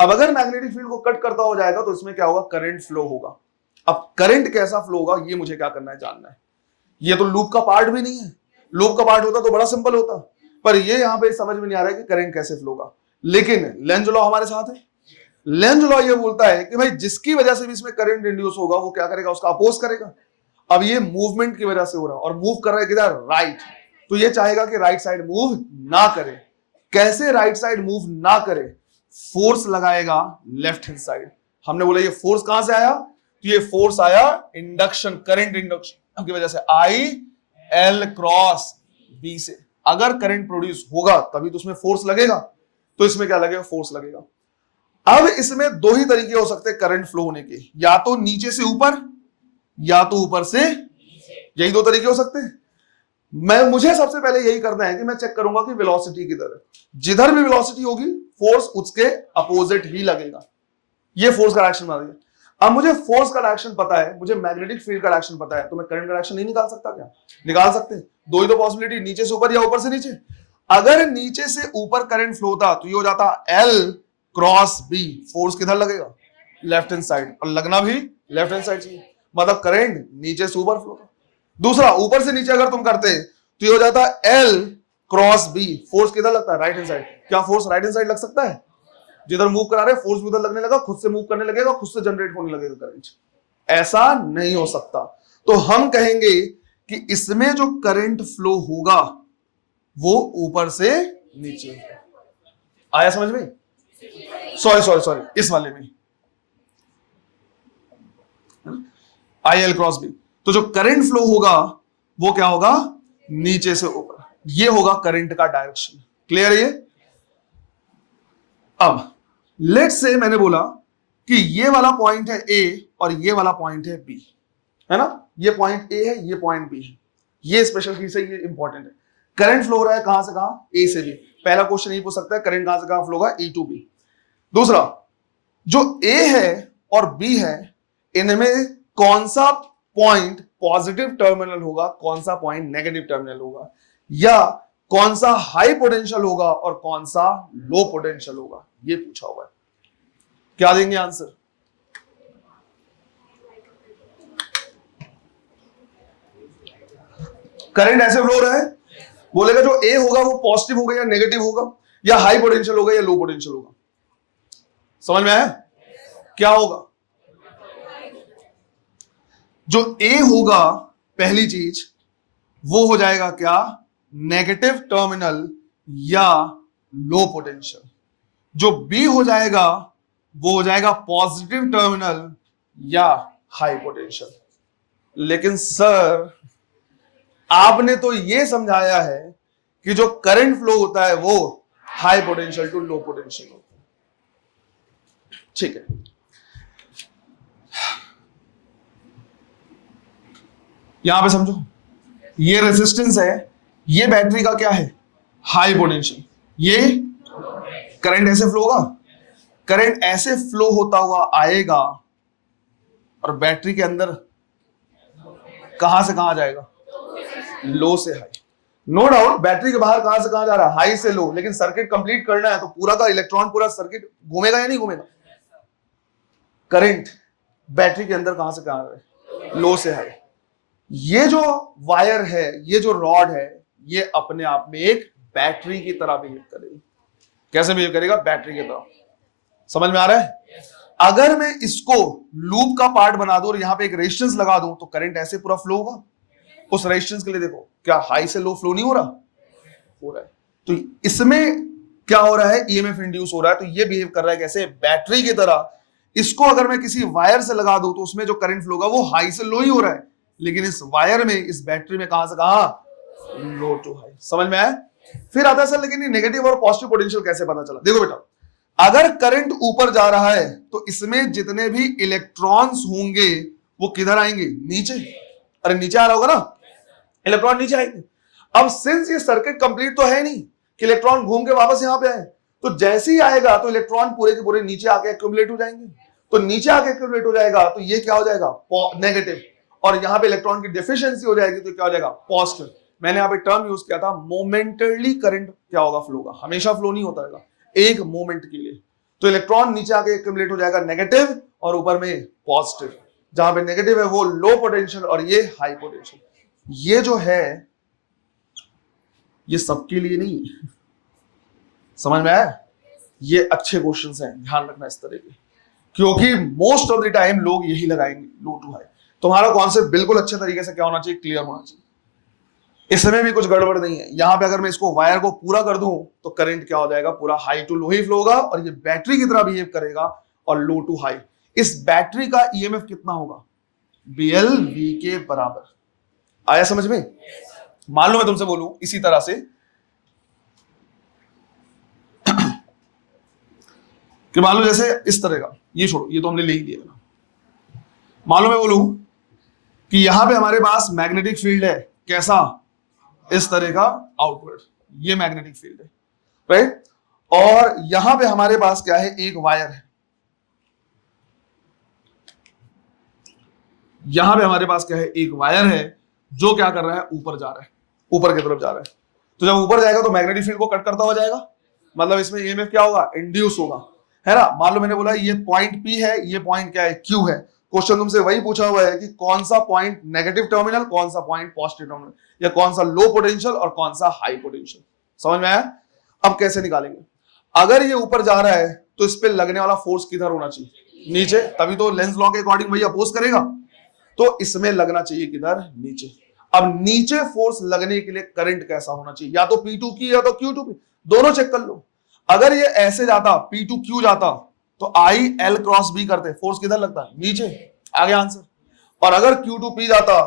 अब अगर मैग्नेटिक फील्ड को कट करता हो जाएगा तो इसमें क्या होगा, करंट फ्लो होगा। अब करंट कैसा फ्लो होगा, ये मुझे क्या करना है, जानना है। ये तो लूप का पार्ट भी नहीं है, लूप का पार्ट होता तो बड़ा सिंपल होता, पर ये यहां पे समझ में नहीं आ रहा है कि करंट कैसे फ्लो होगा। लेकिन लेंज लॉ हमारे साथ है। लेंज लॉ ये बोलता है कि भाई जिसकी वजह से भी इसमें करंट इंड्यूस होगा वो क्या करेगा, उसका अपोज करेगा। अब ये मूवमेंट की वजह से हो रहा है और मूव कर रहा है किधर, राइट, तो ये चाहेगा कि राइट साइड मूव ना करे। कैसे राइट साइड मूव ना करे, फोर्स लगाएगा लेफ्ट हैंड साइड। हमने बोला ये फोर्स कहां से आया, तो ये फोर्स आया इंडक्शन, करंट इंडक्शन की वजह से, आई एल क्रॉस बी से। अगर करंट प्रोड्यूस होगा तभी तो उसमें फोर्स लगेगा, तो इसमें क्या लगेगा, फोर्स लगेगा। अब इसमें दो ही तरीके हो सकते हैं करंट फ्लो होने के, या तो नीचे से ऊपर या तो ऊपर से, यही दो तरीके हो सकते हैं। मुझे सबसे पहले यही करना है कि मैं चेक करूंगा कि वेलोसिटी किधर है। जिधर भी वेलोसिटी होगी फोर्स उसके अपोजिट ही लगेगा। ये फोर्स का डायरेक्शन बना दिया। अब मुझे फोर्स का डायरेक्शन पता है, मुझे मैग्नेटिक फील्ड का डायरेक्शन पता है, तो मैं करंट का डायरेक्शन नहीं निकाल सकता क्या, निकाल सकते हैं। दो ही तो पॉसिबिलिटी, नीचे से ऊपर या ऊपर से नीचे। अगर नीचे से ऊपर करंट फ्लो होता तो ये हो जाता एल क्रॉस बी, फोर्स किधर लगेगा, लेफ्ट हैंड साइड, और लगना भी लेफ्ट हैंड साइड चाहिए, मतलब करंट नीचे से ऊपर फ्लो। दूसरा, ऊपर से नीचे अगर तुम करते तो ये हो जाता एल क्रॉस बी, फोर्स किधर लगता है, राइट हैंड साइड। क्या फोर्स राइट हैंड साइड लग सकता है, जिधर मूव करा रहे फोर्स भी उधर लगने लगा, खुद से मूव करने लगेगा, खुद से जनरेट होने लगेगा करंट, ऐसा नहीं हो सकता। तो हम कहेंगे कि इसमें जो करंट फ्लो होगा वो ऊपर से नीचे। आया समझ में, सॉरी इस वाले में IL क्रॉस B। तो जो करंट फ्लो होगा वो क्या होगा, नीचे से ऊपर, ये होगा करंट का डायरेक्शन। क्लियर है ये? अब लेट्स से मैंने बोला कि ये वाला पॉइंट है A और ये वाला पॉइंट है B, है ना, ये पॉइंट A है, ये पॉइंट B है, ये स्पेशल चीज है, ये इंपॉर्टेंट है। करंट फ्लो हो रहा है कहां से कहां, A से B। पहला क्वेश्चन ये पूछ सकता है करंट कहां से कहां फ्लो होगा, A to B। दूसरा, जो A है और B है, इनमें कौन सा पॉइंट पॉजिटिव टर्मिनल होगा, कौन सा पॉइंट नेगेटिव टर्मिनल होगा, या कौन सा हाई पोटेंशियल होगा और कौन सा लो पोटेंशियल होगा, ये पूछा हुआ है। क्या देंगे आंसर? करंट ऐसे फ्लो हो रहा है, बोलेगा जो ए होगा वो पॉजिटिव होगा या नेगेटिव होगा, या हाई पोटेंशियल होगा या लो पोटेंशियल होगा। समझ में आया? क्या होगा? जो ए होगा पहली चीज वो हो जाएगा क्या, नेगेटिव टर्मिनल या लो पोटेंशियल। जो बी हो जाएगा वो हो जाएगा पॉजिटिव टर्मिनल या हाई पोटेंशियल। लेकिन सर आपने तो ये समझाया है कि जो करंट फ्लो होता है वो high potential to low potential होता है। ठीक है, यहां पे समझो, ये रेजिस्टेंस है, ये बैटरी का क्या है, हाई पोटेंशियल, ये करंट ऐसे फ्लो होगा, करंट ऐसे फ्लो होता हुआ आएगा और बैटरी के अंदर कहां से कहां जाएगा, लो से हाई। नो डाउट बैटरी के बाहर कहां से कहां जा रहा है, हाई से लो, लेकिन सर्किट कंप्लीट करना है तो पूरा का इलेक्ट्रॉन पूरा सर्किट घूमेगा या नहीं घूमेगा। करंट बैटरी के अंदर कहां से कहां आ रहा है, लो से हाई। ये जो वायर है, ये जो रॉड है, ये अपने आप में एक बैटरी की तरह बिहेव करेगी। कैसे बिहेव करेगा, बैटरी की तरह। समझ में आ रहा है? अगर मैं इसको लूप का पार्ट बना दूं और यहां पे एक रेजिस्टेंस लगा दूं तो करंट ऐसे पूरा फ्लो होगा। उस रेजिस्टेंस के लिए देखो, क्या हाई से लो फ्लो नहीं हो रहा, हो रहा है। तो इसमें क्या हो रहा है, ईएमएफ इंड्यूस हो रहा है, तो ये बिहेव कर रहा है कैसे, बैटरी की तरह। इसको अगर मैं किसी वायर से लगा दूं तो उसमें जो करंट फ्लो होगा वो हाई से लो ही हो रहा है, लेकिन इस वायर में, इस बैटरी में कहां से कहां, लो टू हाई। समझ में आया? फिर आता है सर लेकिन ये नेगेटिव और पॉजिटिव पोटेंशियल कैसे पता चला। देखो बेटा, अगर करंट ऊपर जा रहा है तो इसमें जितने भी इलेक्ट्रॉन्स होंगे वो किधर आएंगे, नीचे। अरे नीचे आ रहा होगा ना, इलेक्ट्रॉन नीचे आएंगे। अब सिंस ये सर्किट कंप्लीट तो है नहीं कि इलेक्ट्रॉन घूम के वापस यहां पे आए, तो जैसे ही आएगा तो इलेक्ट्रॉन पूरे के पूरे नीचे आके एक्यूमुलेट हो जाएंगे। तो नीचे आके एक्यूमुलेट हो जाएगा तो ये क्या हो जाएगा, नेगेटिव, और यहां पे इलेक्ट्रॉन की डेफिशिएंसी हो जाएगी तो क्या हो जाएगा, पॉजिटिव। मैंने यहां पे टर्म यूज किया था मोमेंटरली करंट क्या होगा, फ्लो होगा, हमेशा फ्लो नहीं होता है, एक मोमेंट के लिए। तो इलेक्ट्रॉन नीचे आके एक्यूमुलेट हो जाएगा नेगेटिव और ऊपर में पॉजिटिव। जहां पे नेगेटिव है वो लो पोटेंशियल और ये हाई पोटेंशियल। ये जो है ये सबके लिए नहीं। समझ में आया? ये अच्छे क्वेश्चंस हैं, ध्यान रखना इस तरह के, क्योंकि मोस्ट ऑफ द टाइम लोग यही लगाएंगे, लो टू हाई। तुम्हारा कॉन्सेप्ट बिल्कुल अच्छे तरीके से क्या होना चाहिए, क्लियर होना चाहिए। इसमें भी कुछ गड़बड़ नहीं है। यहां पे अगर मैं इसको वायर को पूरा कर दूं तो करंट क्या हो जाएगा, पूरा हाई टू लो ही फ्लो होगा और ये बैटरी की तरह बिहेव करेगा और लो टू हाई। इस बैटरी का ईएमएफ कितना होगा, BL V के बराबर। आया समझ में? मान लो मैं तुमसे बोलूं इसी तरह से कि मान लो जैसे इस तरह का, ये छोड़ो, ये तो हमने ले ही लिया ना। मान लो मैं बोलूं कि यहां पे हमारे पास मैग्नेटिक फील्ड है, कैसा, इस तरह का आउटवर्ड, ये मैग्नेटिक फील्ड है, राइट। और यहां पे हमारे पास क्या है, एक वायर है। यहां पे हमारे पास क्या है, एक वायर है जो क्या कर रहा है, ऊपर जा रहा है, ऊपर की तरफ जा रहा है। तो जब ऊपर जाएगा तो मैग्नेटिक फील्ड को कट करता हुआ जाएगा, मतलब इसमें ईएमएफ क्या होगा, इंड्यूस होगा, है ना। मान लो मैंने बोला ये पॉइंट P है, ये पॉइंट क्या है, Q है। क्वेश्चन तुमसे वही पूछा हुआ है कि कौन सा पॉइंट नेगेटिव टर्मिनल, कौन सा पॉइंट पॉजिटिव टर्मिनल, या कौन सा लो पोटेंशियल और कौन सा हाई पोटेंशियल। समझ में आया? अब कैसे निकालेंगे, अगर ये ऊपर जा रहा है तो इस पे लगने वाला फोर्स किधर होना चाहिए, नीचे, तभी तो लेंस लॉ के अकॉर्डिंग वही अपोज करेगा। तो इसमें लगना चाहिए किधर, नीचे। अब नीचे फोर्स लगने के लिए करंट कैसा होना चाहिए, या तो P2 की या तो Q2 की, दोनों चेक कर लो। अगर ये ऐसे जाता P टू Q जाता तो I L क्रॉस B करते, फोर्स किधर लगता? नीचे। आगे आंसर। और अगर Q टू P जाता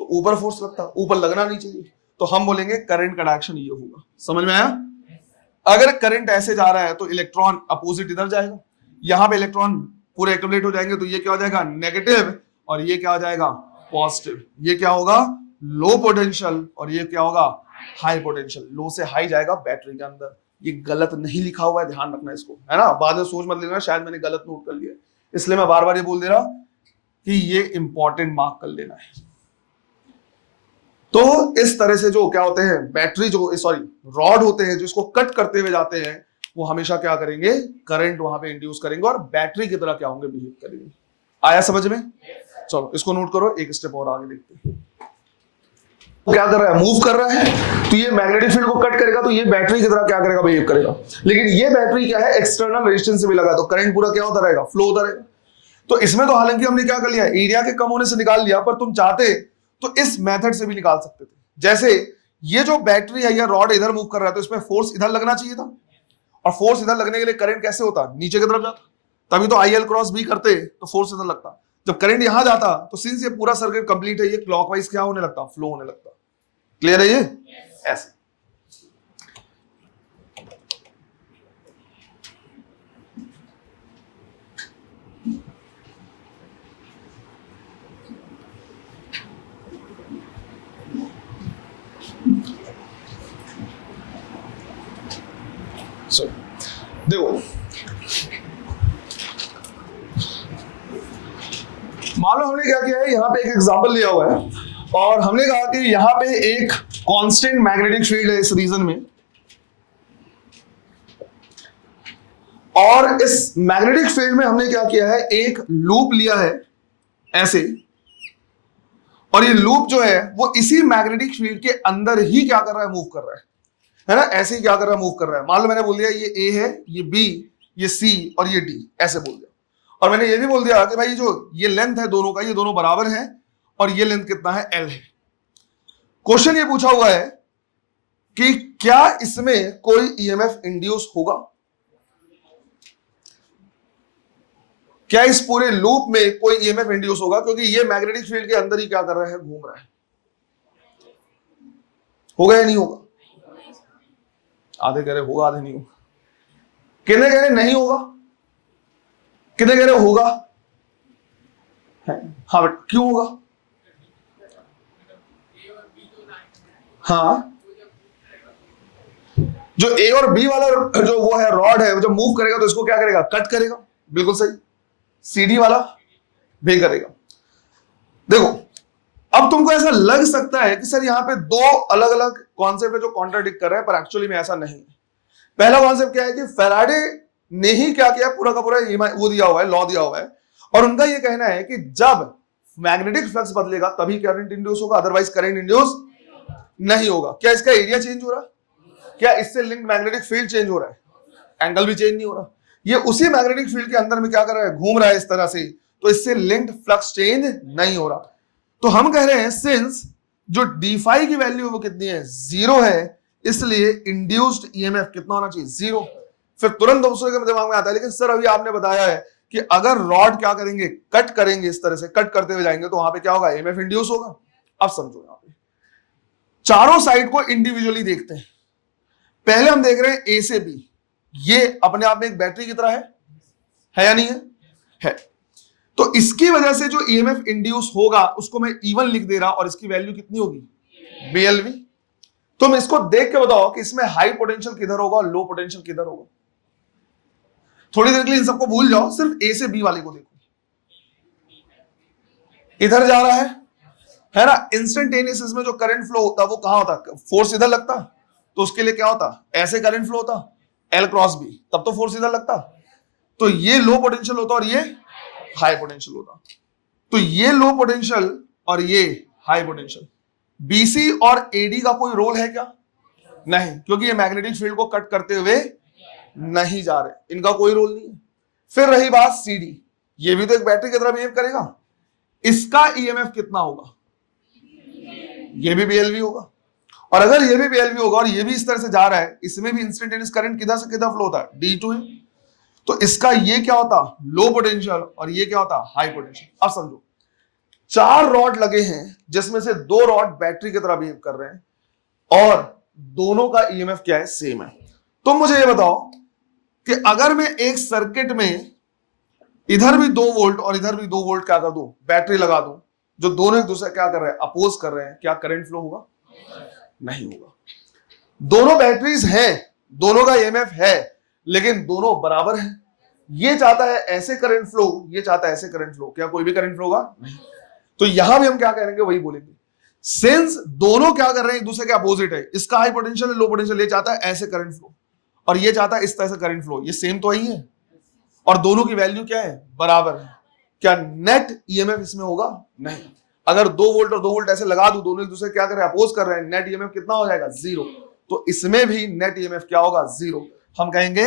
तो ऊपर फोर्स लगता, ऊपर लगना नहीं चाहिए। तो हम बोलेंगे करंट का डायरेक्शन ये होगा। समझ में आया? अगर करंट ऐसे जा रहा है तो इलेक्ट्रॉन अपोजिट इधर जाएगा, यहां पे इलेक्ट्रॉन पूरे एक्यूमुलेट हो जाएंगे, तो ये क्या हो जाएगा? नेगेटिव, और ये क्या हो जाएगा? पॉजिटिव। ये क्या होगा? लो पोटेंशियल, और ये क्या होगा? High potential. लो से हाई जाएगा बैटरी के अंदर। ये गलत नहीं लिखा हुआ है, ध्यान रखना इसको, है ना? बाद में सोच मत लेना शायद मैंने गलत नोट कर लिया, इसलिए मैं बार बार ये बोल दे रहा कि ये इंपॉर्टेंट मार्क कर लेना है। तो इस तरह से जो क्या होते हैं बैटरी, जो सॉरी रॉड होते हैं, जो इसको कट करते हुए जाते हैं, वो हमेशा क्या करेंगे? करंट वहां पे इंड्यूस करेंगे और बैटरी की तरह क्या होंगे? बिहेव करेंगे। आया समझ में? चलो इसको नोट करो, एक स्टेप और आगे देखते हैं। क्या कर रहा है? मूव कर रहा है, तो ये मैग्नेटिक फील्ड को कट करेगा, तो ये बैटरी की तरह क्या करेगा? बिहेव करेगा। लेकिन ये बैटरी क्या है? एक्सटर्नल रेजिस्टेंस से भी लगा, तो करंट पूरा क्या होता रहेगा? फ्लो होता रहेगा। तो इसमें तो हालांकि हमने क्या कर लिया, एरिया के कम होने से निकाल लिया, पर तुम चाहते तो इस मेथड से भी निकाल सकते थे। जैसे ये जो बैटरी है या रॉड इधर मूव कर रहा है, तो इसमें फोर्स इधर लगना चाहिए था, और फोर्स इधर लगने के लिए करंट कैसे होता? नीचे की तरफ जाता, तभी तो आई एल क्रॉस बी करते तो फोर्स इधर लगता। जब करंट यहां जाता तो सिंस ये पूरा सर्किट कंप्लीट है, ये क्लॉकवाइज क्या होने लगता? फ्लो होने लगता। क्लियर है ये? ऐसे। देखो मान लो हमने क्या किया है, यहां पे एक एग्जांपल लिया हुआ है, और हमने कहा कि यहां पे एक कांस्टेंट मैग्नेटिक फील्ड है इस रीजन में, और इस मैग्नेटिक फील्ड में हमने क्या किया है? एक लूप लिया है ऐसे, और ये लूप जो है वो इसी मैग्नेटिक फील्ड के अंदर ही क्या कर रहा है? मूव कर रहा है ना? ऐसे ही क्या कर रहा है? मूव कर रहा है। मान लो मैंने बोल दिया ये ए है, ये बी, ये सी और ये डी, ऐसे बोल दिया। और मैंने ये भी बोल दिया कि भाई जो ये लेंथ है दोनों का, ये दोनों बराबर है, और ये लेंथ कितना है? एल है। क्वेश्चन ये पूछा हुआ है कि क्या इसमें कोई ईएमएफ इंड्यूस होगा? क्या इस पूरे लूप में कोई ईएमएफ इंड्यूस होगा? क्योंकि ये मैग्नेटिक फील्ड के अंदर ही क्या कर रहा है? घूम रहा है। होगा या नहीं होगा? आधे कह रहे होगा, आधे नहीं होगा। कितने कह रहे नहीं होगा? कितने कह रहे होगा? हाँ बट क्यों होगा? हाँ, जो ए और बी वाला जो वो है रॉड है, वो जब मूव करेगा तो इसको क्या करेगा? कट करेगा। बिल्कुल सही। सीडी वाला भी करेगा। देखो अब तुमको ऐसा लग सकता है कि सर यहाँ पे दो अलग अलग कॉन्सेप्ट है जो कॉन्ट्राडिक्ट कर रहे हैं, पर एक्चुअली में ऐसा नहीं है। पहला कॉन्सेप्ट क्या है कि फैराडे ने ही क्या किया? पूरा का पूरा वो दिया हुआ है, लॉ दिया हुआ है, और उनका ये कहना है कि जब मैग्नेटिक फ्लक्स बदलेगा तभी करंट इंड्यूस होगा, अदरवाइज करंट इंड्यूस नहीं होगा। क्या इसका एरिया चेंज हो रहा है? क्या इससे लिंक मैग्नेटिक फील्ड चेंज हो रहा है? एंगल भी चेंज नहीं हो रहा। ये उसी मैग्नेटिक फील्ड के अंदर में क्या कर रहा है? घूम रहा है इस तरह से, तो इससे लिंक्ड फ्लक्स चेंज नहीं हो रहा। तो हम कह रहे हैं सिंस जो डी5 की वैल्यू वो कितनी है? 0 है, इसलिए इंड्यूस्ड ईएमएफ कितना होना चाहिए? 0। फिर तुरंत दूसरे के दिमाग में आता है लेकिन सर अभी आपने बताया है कि अगर रॉड क्या करेंगे? कट करेंगे, इस तरह से कट करते हुए जाएंगे, तो वहां पे क्या होगा? ईएमएफ इंड्यूस होगा। अब समझो, यहां पे चारों साइड को इंडिविजुअली देखते हैं। पहले हम देख रहे हैं ए से बी, ये अपने आप में एक बैटरी की तरह है या नहीं है? है। तो इसकी वजह से जो ईएमएफ इंड्यूस होगा उसको मैं इवन लिख दे रहा, और इसकी वैल्यू कितनी होगी? बीएलवी। तुम इसको देख के बताओ कि इसमें हाई पोटेंशियल किधर होगा और लो पोटेंशियल किधर होगा। थोड़ी देर के लिए इन सबको भूल जाओ, सिर्फ ए से बी वाले को देखो। इधर जा रहा है ना? इंस्टेंटेनियस इसमें जो करंट फ्लो होता वो कहां होता? फोर्स इधर लगता, तो उसके लिए क्या होता? ऐसे करंट फ्लो होता एल क्रॉस बी, तब तो फोर्स इधर लगता। तो ये लो पोटेंशियल होता और ये हाई पोटेंशियल होता। तो ये लो पोटेंशियल और ये हाई पोटेंशियल, बीसी और एडी का कोई रोल है क्या? नहीं, क्योंकि ये मैग्नेटिक फील्ड को कट करते हुए नहीं जा रहे, इनका कोई रोल नहीं है। फिर रही बात सीडी, ये भी तो एक बैटरी की तरह बिहेव करेगा। इसका ईएमएफ कितना होगा? ये भी बीएलवी होगा। और अगर ये भी VLV होगा और ये भी इस तरह से जा रहा है, इसमें भी इंस्टेंटेनियस करंट किधर से किधर फ्लो होता है, D टू E, तो इसका ये क्या होता, लो पोटेंशियल, और ये क्या होता, हाई पोटेंशियल। अब समझो 4 रॉड लगे हैं जिसमें से 2 रॉड बैटरी की तरह बिहेव कर रहे हैं और दोनों का EMF क्या है, सेम है। तुम मुझे ये बताओ कि अगर मैं एक सर्किट में इधर भी 2 वोल्ट और इधर भी 2 वोल्ट क्या कर दूं, बैटरी लगा दूं, जो दोनों एक दूसरे क्या कर रहे हैं, अपोज कर रहे हैं, क्या करंट फ्लो होगा, नहीं होगा। दोनों बैटरीज हैं, दोनों का EMF है, लेकिन दोनों बराबर हैं। ये चाहता है ऐसे करंट फ्लो, ये चाहता है ऐसे करंट फ्लो, क्या कोई भी करंट फ्लो होगा, नहीं। तो यहां भी हम क्या करेंगे, वही बोलेंगे। सिंस दोनों क्या कर रहे हैं, एक दूसरे के अपोजिट है, इसका हाई पोटेंशियल लो पोटेंशियल, ये चाहता है ऐसे करंट फ्लो और ये चाहता है इस तरह से करंट फ्लो, ये सेम तो ही है और दोनों की वैल्यू क्या है, बराबर है। क्या नेट EMF इसमें होगा, नहीं। अगर 2 वोल्ट और 2 वोल्ट ऐसे लगा दूं, दोनों एक दूसरे क्या कर रहे हैं, अपोज कर रहे हैं, नेट EMF कितना हो जाएगा, 0। तो इसमें भी नेट EMF क्या होगा, 0। हम कहेंगे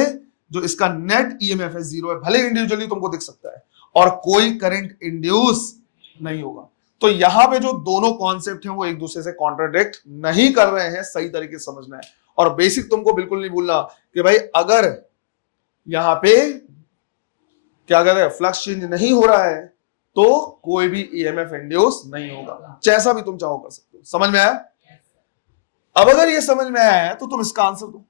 जो इसका नेट EMF है 0 है, भले इंडिविजुअली तुमको दिख सकता है, और कोई करंट इंड्यूस नहीं होगा। तो यहां पे जो दोनों कॉन्सेप्ट हैं वो एक दूसरे से कॉन्ट्राडिक्ट नहीं कर रहे हैं, सही तरीके से समझना है। और बेसिक तुमको बिल्कुल नहीं भूलना कि भाई अगर यहां पे क्या कहते हैं, फ्लक्स चेंज नहीं हो रहा है तो कोई भी EMF इंड्यूस नहीं होगा, जैसा भी तुम चाहो कर सकते हो। समझ में आया? अब अगर ये समझ में आया है तो तुम इसका आंसर दो।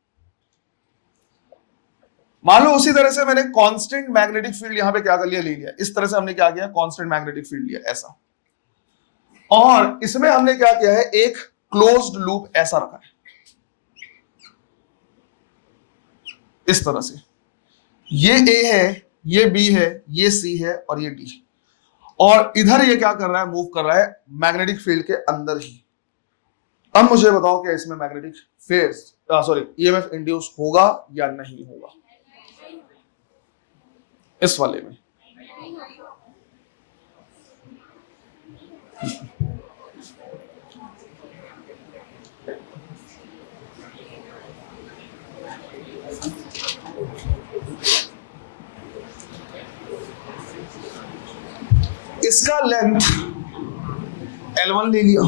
मान लो उसी तरह से मैंने कांस्टेंट मैग्नेटिक फील्ड यहां पे क्या कर लिया, ले लिया। इस तरह से हमने क्या किया, कांस्टेंट मैग्नेटिक फील्ड लिया ऐसा, और इसमें हमने क्या किया है, एक क्लोज्ड लूप ऐसा रखा है इस तरह से। ये A है, ये B है, ये C है और ये D, और इधर ये क्या कर रहा है, मूव कर रहा है मैग्नेटिक फील्ड के अंदर ही। अब मुझे बताओ क्या इसमें मैग्नेटिक फील्ड EMF इंड्यूस होगा या नहीं होगा, इस वाले में। इसका लेंथ L1 ले लिया,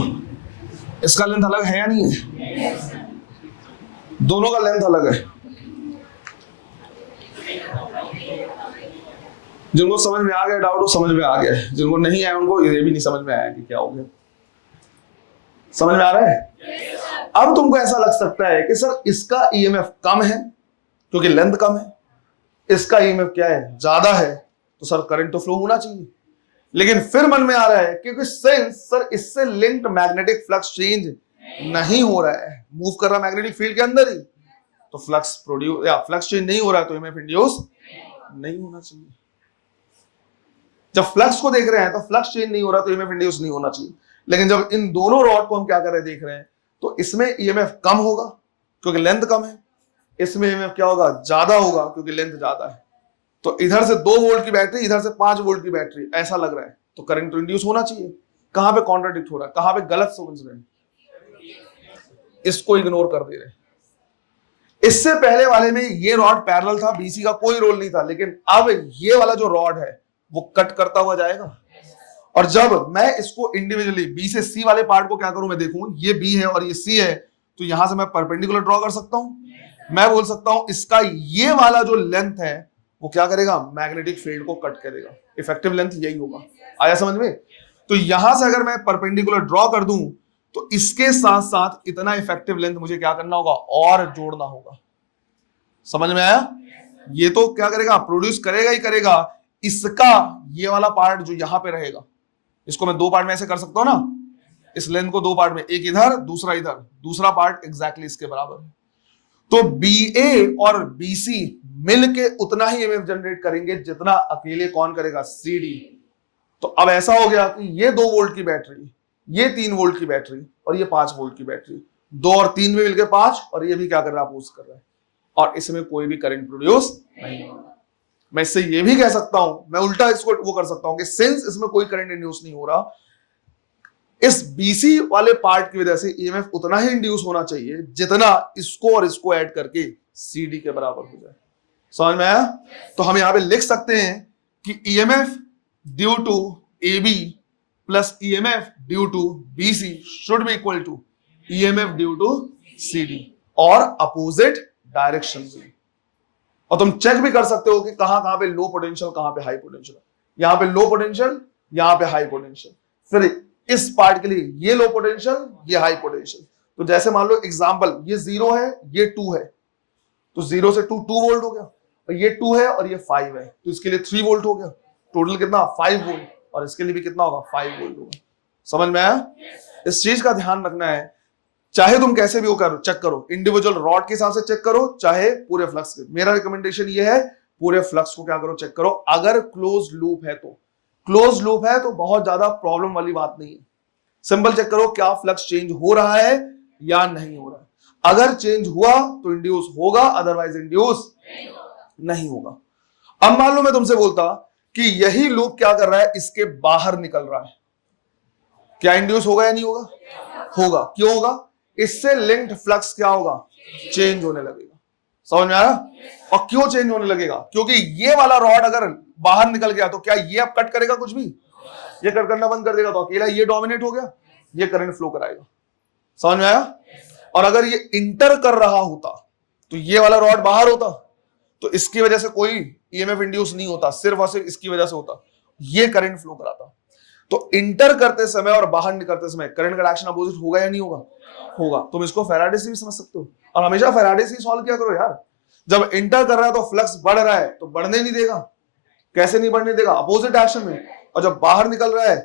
इसका लेंथ अलग है या नहीं है, दोनों का लेंथ अलग है। जिनको समझ में आ गया डाउट वो समझ में आ गया, जिनको नहीं आया उनको ये भी नहीं समझ में आया कि क्या हो गया। समझ में आ रहा है? अब तुमको ऐसा लग सकता है कि सर इसका EMF कम है क्योंकि लेंथ कम है, इसका EMF क्या है, ज्यादा है, तो सर करंट तो फ्लो होना चाहिए। लेकिन फिर मन में आ रहा है क्योंकि सिंस सर इससे लिंक्ड मैग्नेटिक फ्लक्स चेंज नहीं हो रहा है, मूव कर रहा है मैग्नेटिक फील्ड के अंदर ही, तो फ्लक्स प्रोड्यूस या फ्लक्स चेंज नहीं हो रहा है तो EMF इंड्यूस नहीं होना चाहिए। जब फ्लक्स को देख रहे हैं तो फ्लक्स चेंज नहीं हो रहा तो EMF इंड्यूस नहीं होना चाहिए। लेकिन जब इन दोनों रॉड को हम क्या कर रहे हैं, देख रहे हैं, तो इसमें EMF कम होगा क्योंकि लेंथ कम है, इसमें EMF क्या होगा, ज्यादा होगा क्योंकि लेंथ ज्यादा है। तो इधर से 2 वोल्ट की बैटरी, इधर से 5 वोल्ट की बैटरी, ऐसा लग रहा है, तो करंट तो इंड्यूस होना चाहिए। कहां पे कॉन्ट्राडिक्ट हो रहा है, कहां पे गलत समझ रहे हैं, इसको इग्नोर कर दे रहे हैं। इससे पहले वाले में ये रॉड पैरेलल था, BC का कोई रोल नहीं था, लेकिन अब ये वाला जो रॉड है वो कट करता हुआ जाएगा, और जब मैं इसको इंडिविजुअली B से C वाले पार्ट को क्या करूं, मैं देखूं ये B है और ये C है, तो यहां से मैं परपेंडिकुलर ड्रॉ कर सकता हूं। मैं बोल सकता हूं इसका ये वाला जो लेंथ है वो क्या करेगा, मैग्नेटिक फील्ड को कट करेगा, इफेक्टिव लेंथ यही होगा। आया समझ में? तो यहां से अगर मैं परपेंडिकुलर ड्रॉ कर दूं तो इसके साथ साथ इतना इफेक्टिव लेंथ मुझे क्या करना होगा, और जोड़ना होगा। समझ में आया? ये तो क्या करेगा, प्रोड्यूस करेगा ही करेगा। इसका ये वाला पार्ट जो यहां पे रहेगा, इसको मैं 2 पार्ट में ऐसे कर सकता हूं ना, इस लेंथ को 2 पार्ट में, एक इधर दूसरा इधर, दूसरा पार्ट एग्जैक्टली इसके बराबर है। तो BA और BC मिलके उतना ही EMF जनरेट करेंगे जितना अकेले कौन करेगा, CD। तो अब ऐसा हो गया कि ये 2 वोल्ट की बैटरी, ये 3 वोल्ट की बैटरी और ये 5 वोल्ट की बैटरी, 2 और 3 में मिलकर 5, और ये भी क्या कर रहा है, अपोज कर रहा है, और इसमें कोई भी करंट प्रोड्यूस नहीं हो रहा। मैं इससे ये भी कह सकता हूं, मैं उल्टा इसको वो कर सकता हूं कि सिंस इसमें कोई करंट इंड्यूस नहीं हो रहा, इस BC वाले पार्ट की वजह से EMF उतना ही इंड्यूस होना चाहिए जितना इसको और इसको ऐड करके CD के बराबर हो जाए। समझ में आया? तो हम यहां पे लिख सकते हैं कि EMF due to AB plus EMF due to BC should be equal to EMF due to CD और अपोजिट डायरेक्शन में। और तुम चेक भी कर सकते हो कि कहां पे लो पोटेंशियल, कहां पे हाई पोटेंशियल। यहां पे लो पोटेंशियल, यहां पे हाई पोटेंशियल। फिर इस पार्ट के लिए ये लो पोटेंशियल, ये हाई पोटेंशियल। तो जैसे मान लो एग्जांपल, ये 0 है, ये 2 है, तो 0 से 2 वोल्ट हो गया, और ये 2 है और ये 5 है, तो इसके लिए 3 वोल्ट हो गया। टोटल कितना? 5 वोल्ट। और इसके लिए भी कितना होगा? 5 वोल्ट होगा। समझ में आया? इस चीज का ध्यान रखना है। चाहे तुम कैसे भी वो करो, चेक करो, इंडिविजुअल रॉड के हिसाब से चेक करो, चाहे पूरे फ्लक्स के। मेरा रिकमेंडेशन ये है, पूरे फ्लक्स को क्या करो, चेक करो। अगर क्लोज लूप है तो, क्लोज लूप है तो बहुत ज्यादा प्रॉब्लम वाली बात नहीं है। सिंपल चेक करो क्या फ्लक्स चेंज हो रहा है या नहीं हो रहा है। अगर चेंज हुआ तो इंड्यूस होगा, अदरवाइज इंड्यूस नहीं होगा। अब मान लो मैं तुमसे बोलता कि यही लूप क्या कर रहा है, इसके बाहर निकल रहा है, क्या इंड्यूस होगा या नहीं होगा? होगा। क्यों होगा? इससे लिंक्ड फ्लक्स क्या होगा? चेंज होने लगेगा। समझ में आया? और क्यों चेंज होने लगेगा? क्योंकि ये वाला रॉड अगर बाहर निकल गया तो क्या ये अब कट करेगा कुछ भी? ये कट करना बंद कर देगा, तो अकेला ये डोमिनेट हो गया, ये करंट फ्लो कराएगा। समझ में आया? और अगर ये इंटर कर रहा होता तो ये वाला रॉड बाहर होता, तो इसकी वजह से कोई ईएमएफ इंड्यूस नहीं होता, सिर्फ और सिर्फ इसकी वजह से होता, ये करंट फ्लो कराता। तो इंटर करते समय और बाहर निकलते समय करंट का डायरेक्शन अपोजिट होगा या नहीं होगा? होगा। तुम इसको फैराडे से भी समझ सकते हो, और हमेशा फैराडे से ही सॉल्व किया करो यार। जब इंटर कर रहा है तो फ्लक्स बढ़ रहा है, तो बढ़ने नहीं देगा। कैसे नहीं बढ़ने देगा? अपोजिट डायरेक्शन में। और जब बाहर निकल रहा है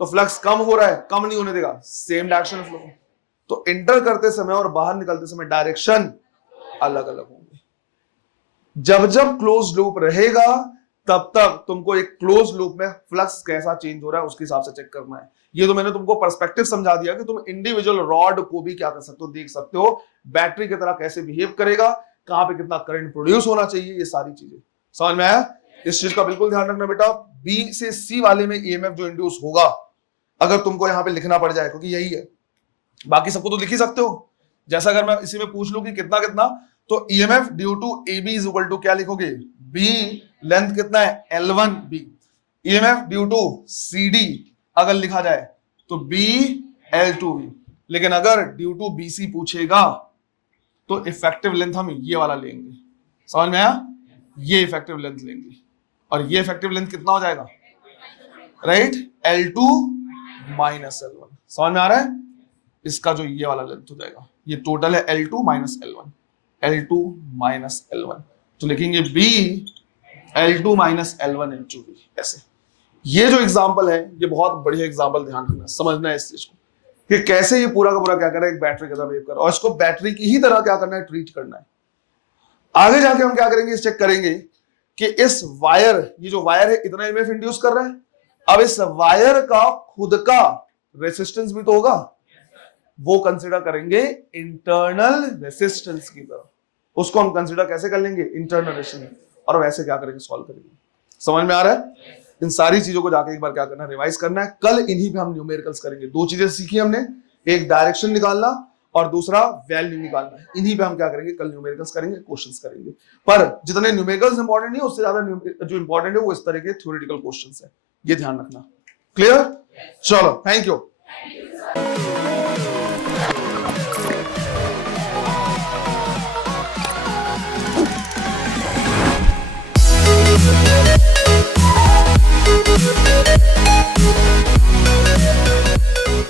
तो फ्लक्स कम हो रहा है, कम नहीं होने देगा, सेम डायरेक्शन में फ्लो। तो इंटर करते समय और बाहर निकलते समय डायरेक्शन अलग अलग होंगे। जब जब क्लोज लूप रहेगा तब तक तुमको एक क्लोज लूप में फ्लक्स कैसा चेंज हो रहा है उसके हिसाब से चेक करना है। ये तो मैंने तुमको पर्सपेक्टिव समझा दिया कि तुम इंडिविजुअल रॉड को भी क्या कर सकते हो, देख सकते हो, बैटरी की तरह कैसे बिहेव करेगा, कहां पे कितना करंट प्रोड्यूस होना चाहिए, ये सारी चीजें। समझ में आया? इस चीज का बिल्कुल ध्यान रखना बेटा। बी से सी वाले में ईएमएफ जो इंड्यूस होगा, अगर तुमको यहां पे लिखना पड़ जाए, क्योंकि यही है, बाकी सबको तो लिख ही सकते हो। जैसा अगर मैं इसी में पूछ लूं कि कितना कितना, तो EMF due to AB is equal to क्या लिखोगे? B लेंथ कितना है? L1B। EMF due to CD अगर लिखा जाए तो B L2B। लेकिन अगर ड्यू टू BC पूछेगा तो इफेक्टिव लेंथ हम ये वाला लेंगे। समझ में आया? ये इफेक्टिव लेंथ लेंगे, और ये इफेक्टिव लेंथ कितना हो जाएगा? Right, L2 minus L1। समझ में आ रहा है? इसका जो ये वाला लेंथ हो जाएगा, ये टोटल है L2 minus L1, L2 minus L1। तो लिखेंगे B L2 minus L1 into B। ऐसे ये जो एग्जांपल है, ये बहुत बढ़िया एग्जांपल, ध्यान रखना, समझना है इस चीज को कि कैसे ये पूरा का पूरा क्या कर रहा है, एक बैटरी की तरह बिहेव कर रहा है, और इसको बैटरी की ही तरह क्या करना है, ट्रीट करना है। आगे जाके हम क्या करेंगे, चेक करेंगे कि इस वायर, ये जो वायर है इतना ईएमएफ इंड्यूस कर रहा है, अब इस वायर का खुद का रेसिस्टेंस भी तो होगा, वो कंसीडर करेंगे इंटरनल रेसिस्टेंस की तरह। उसको हम कंसीडर कैसे कर लेंगे? Internal resistance. और वैसे क्या करेंगे, सॉल्व करेंगे। समझ में आ रहा है? इन सारी चीजों को जाके एक बार क्या करना है, रिवाइज करना है। कल इन्हीं पे हम न्यूमेरिकल्स करेंगे। दो चीजें सीखी हमने, एक डायरेक्शन निकालना और दूसरा वैल्यू निकालना है। इन्हीं पे हम क्या करेंगे, कल न्यूमेरिकल्स करेंगे, क्वेश्चंस करेंगे। पर जितने न्यूमेरिकल्स इंपॉर्टेंट नहीं, उससे ज्यादा जो इंपॉर्टेंट है वो इस तरह के थ्योरेटिकल क्वेश्चंस है, ये ध्यान रखना। क्लियर? चलो, थैंक यू।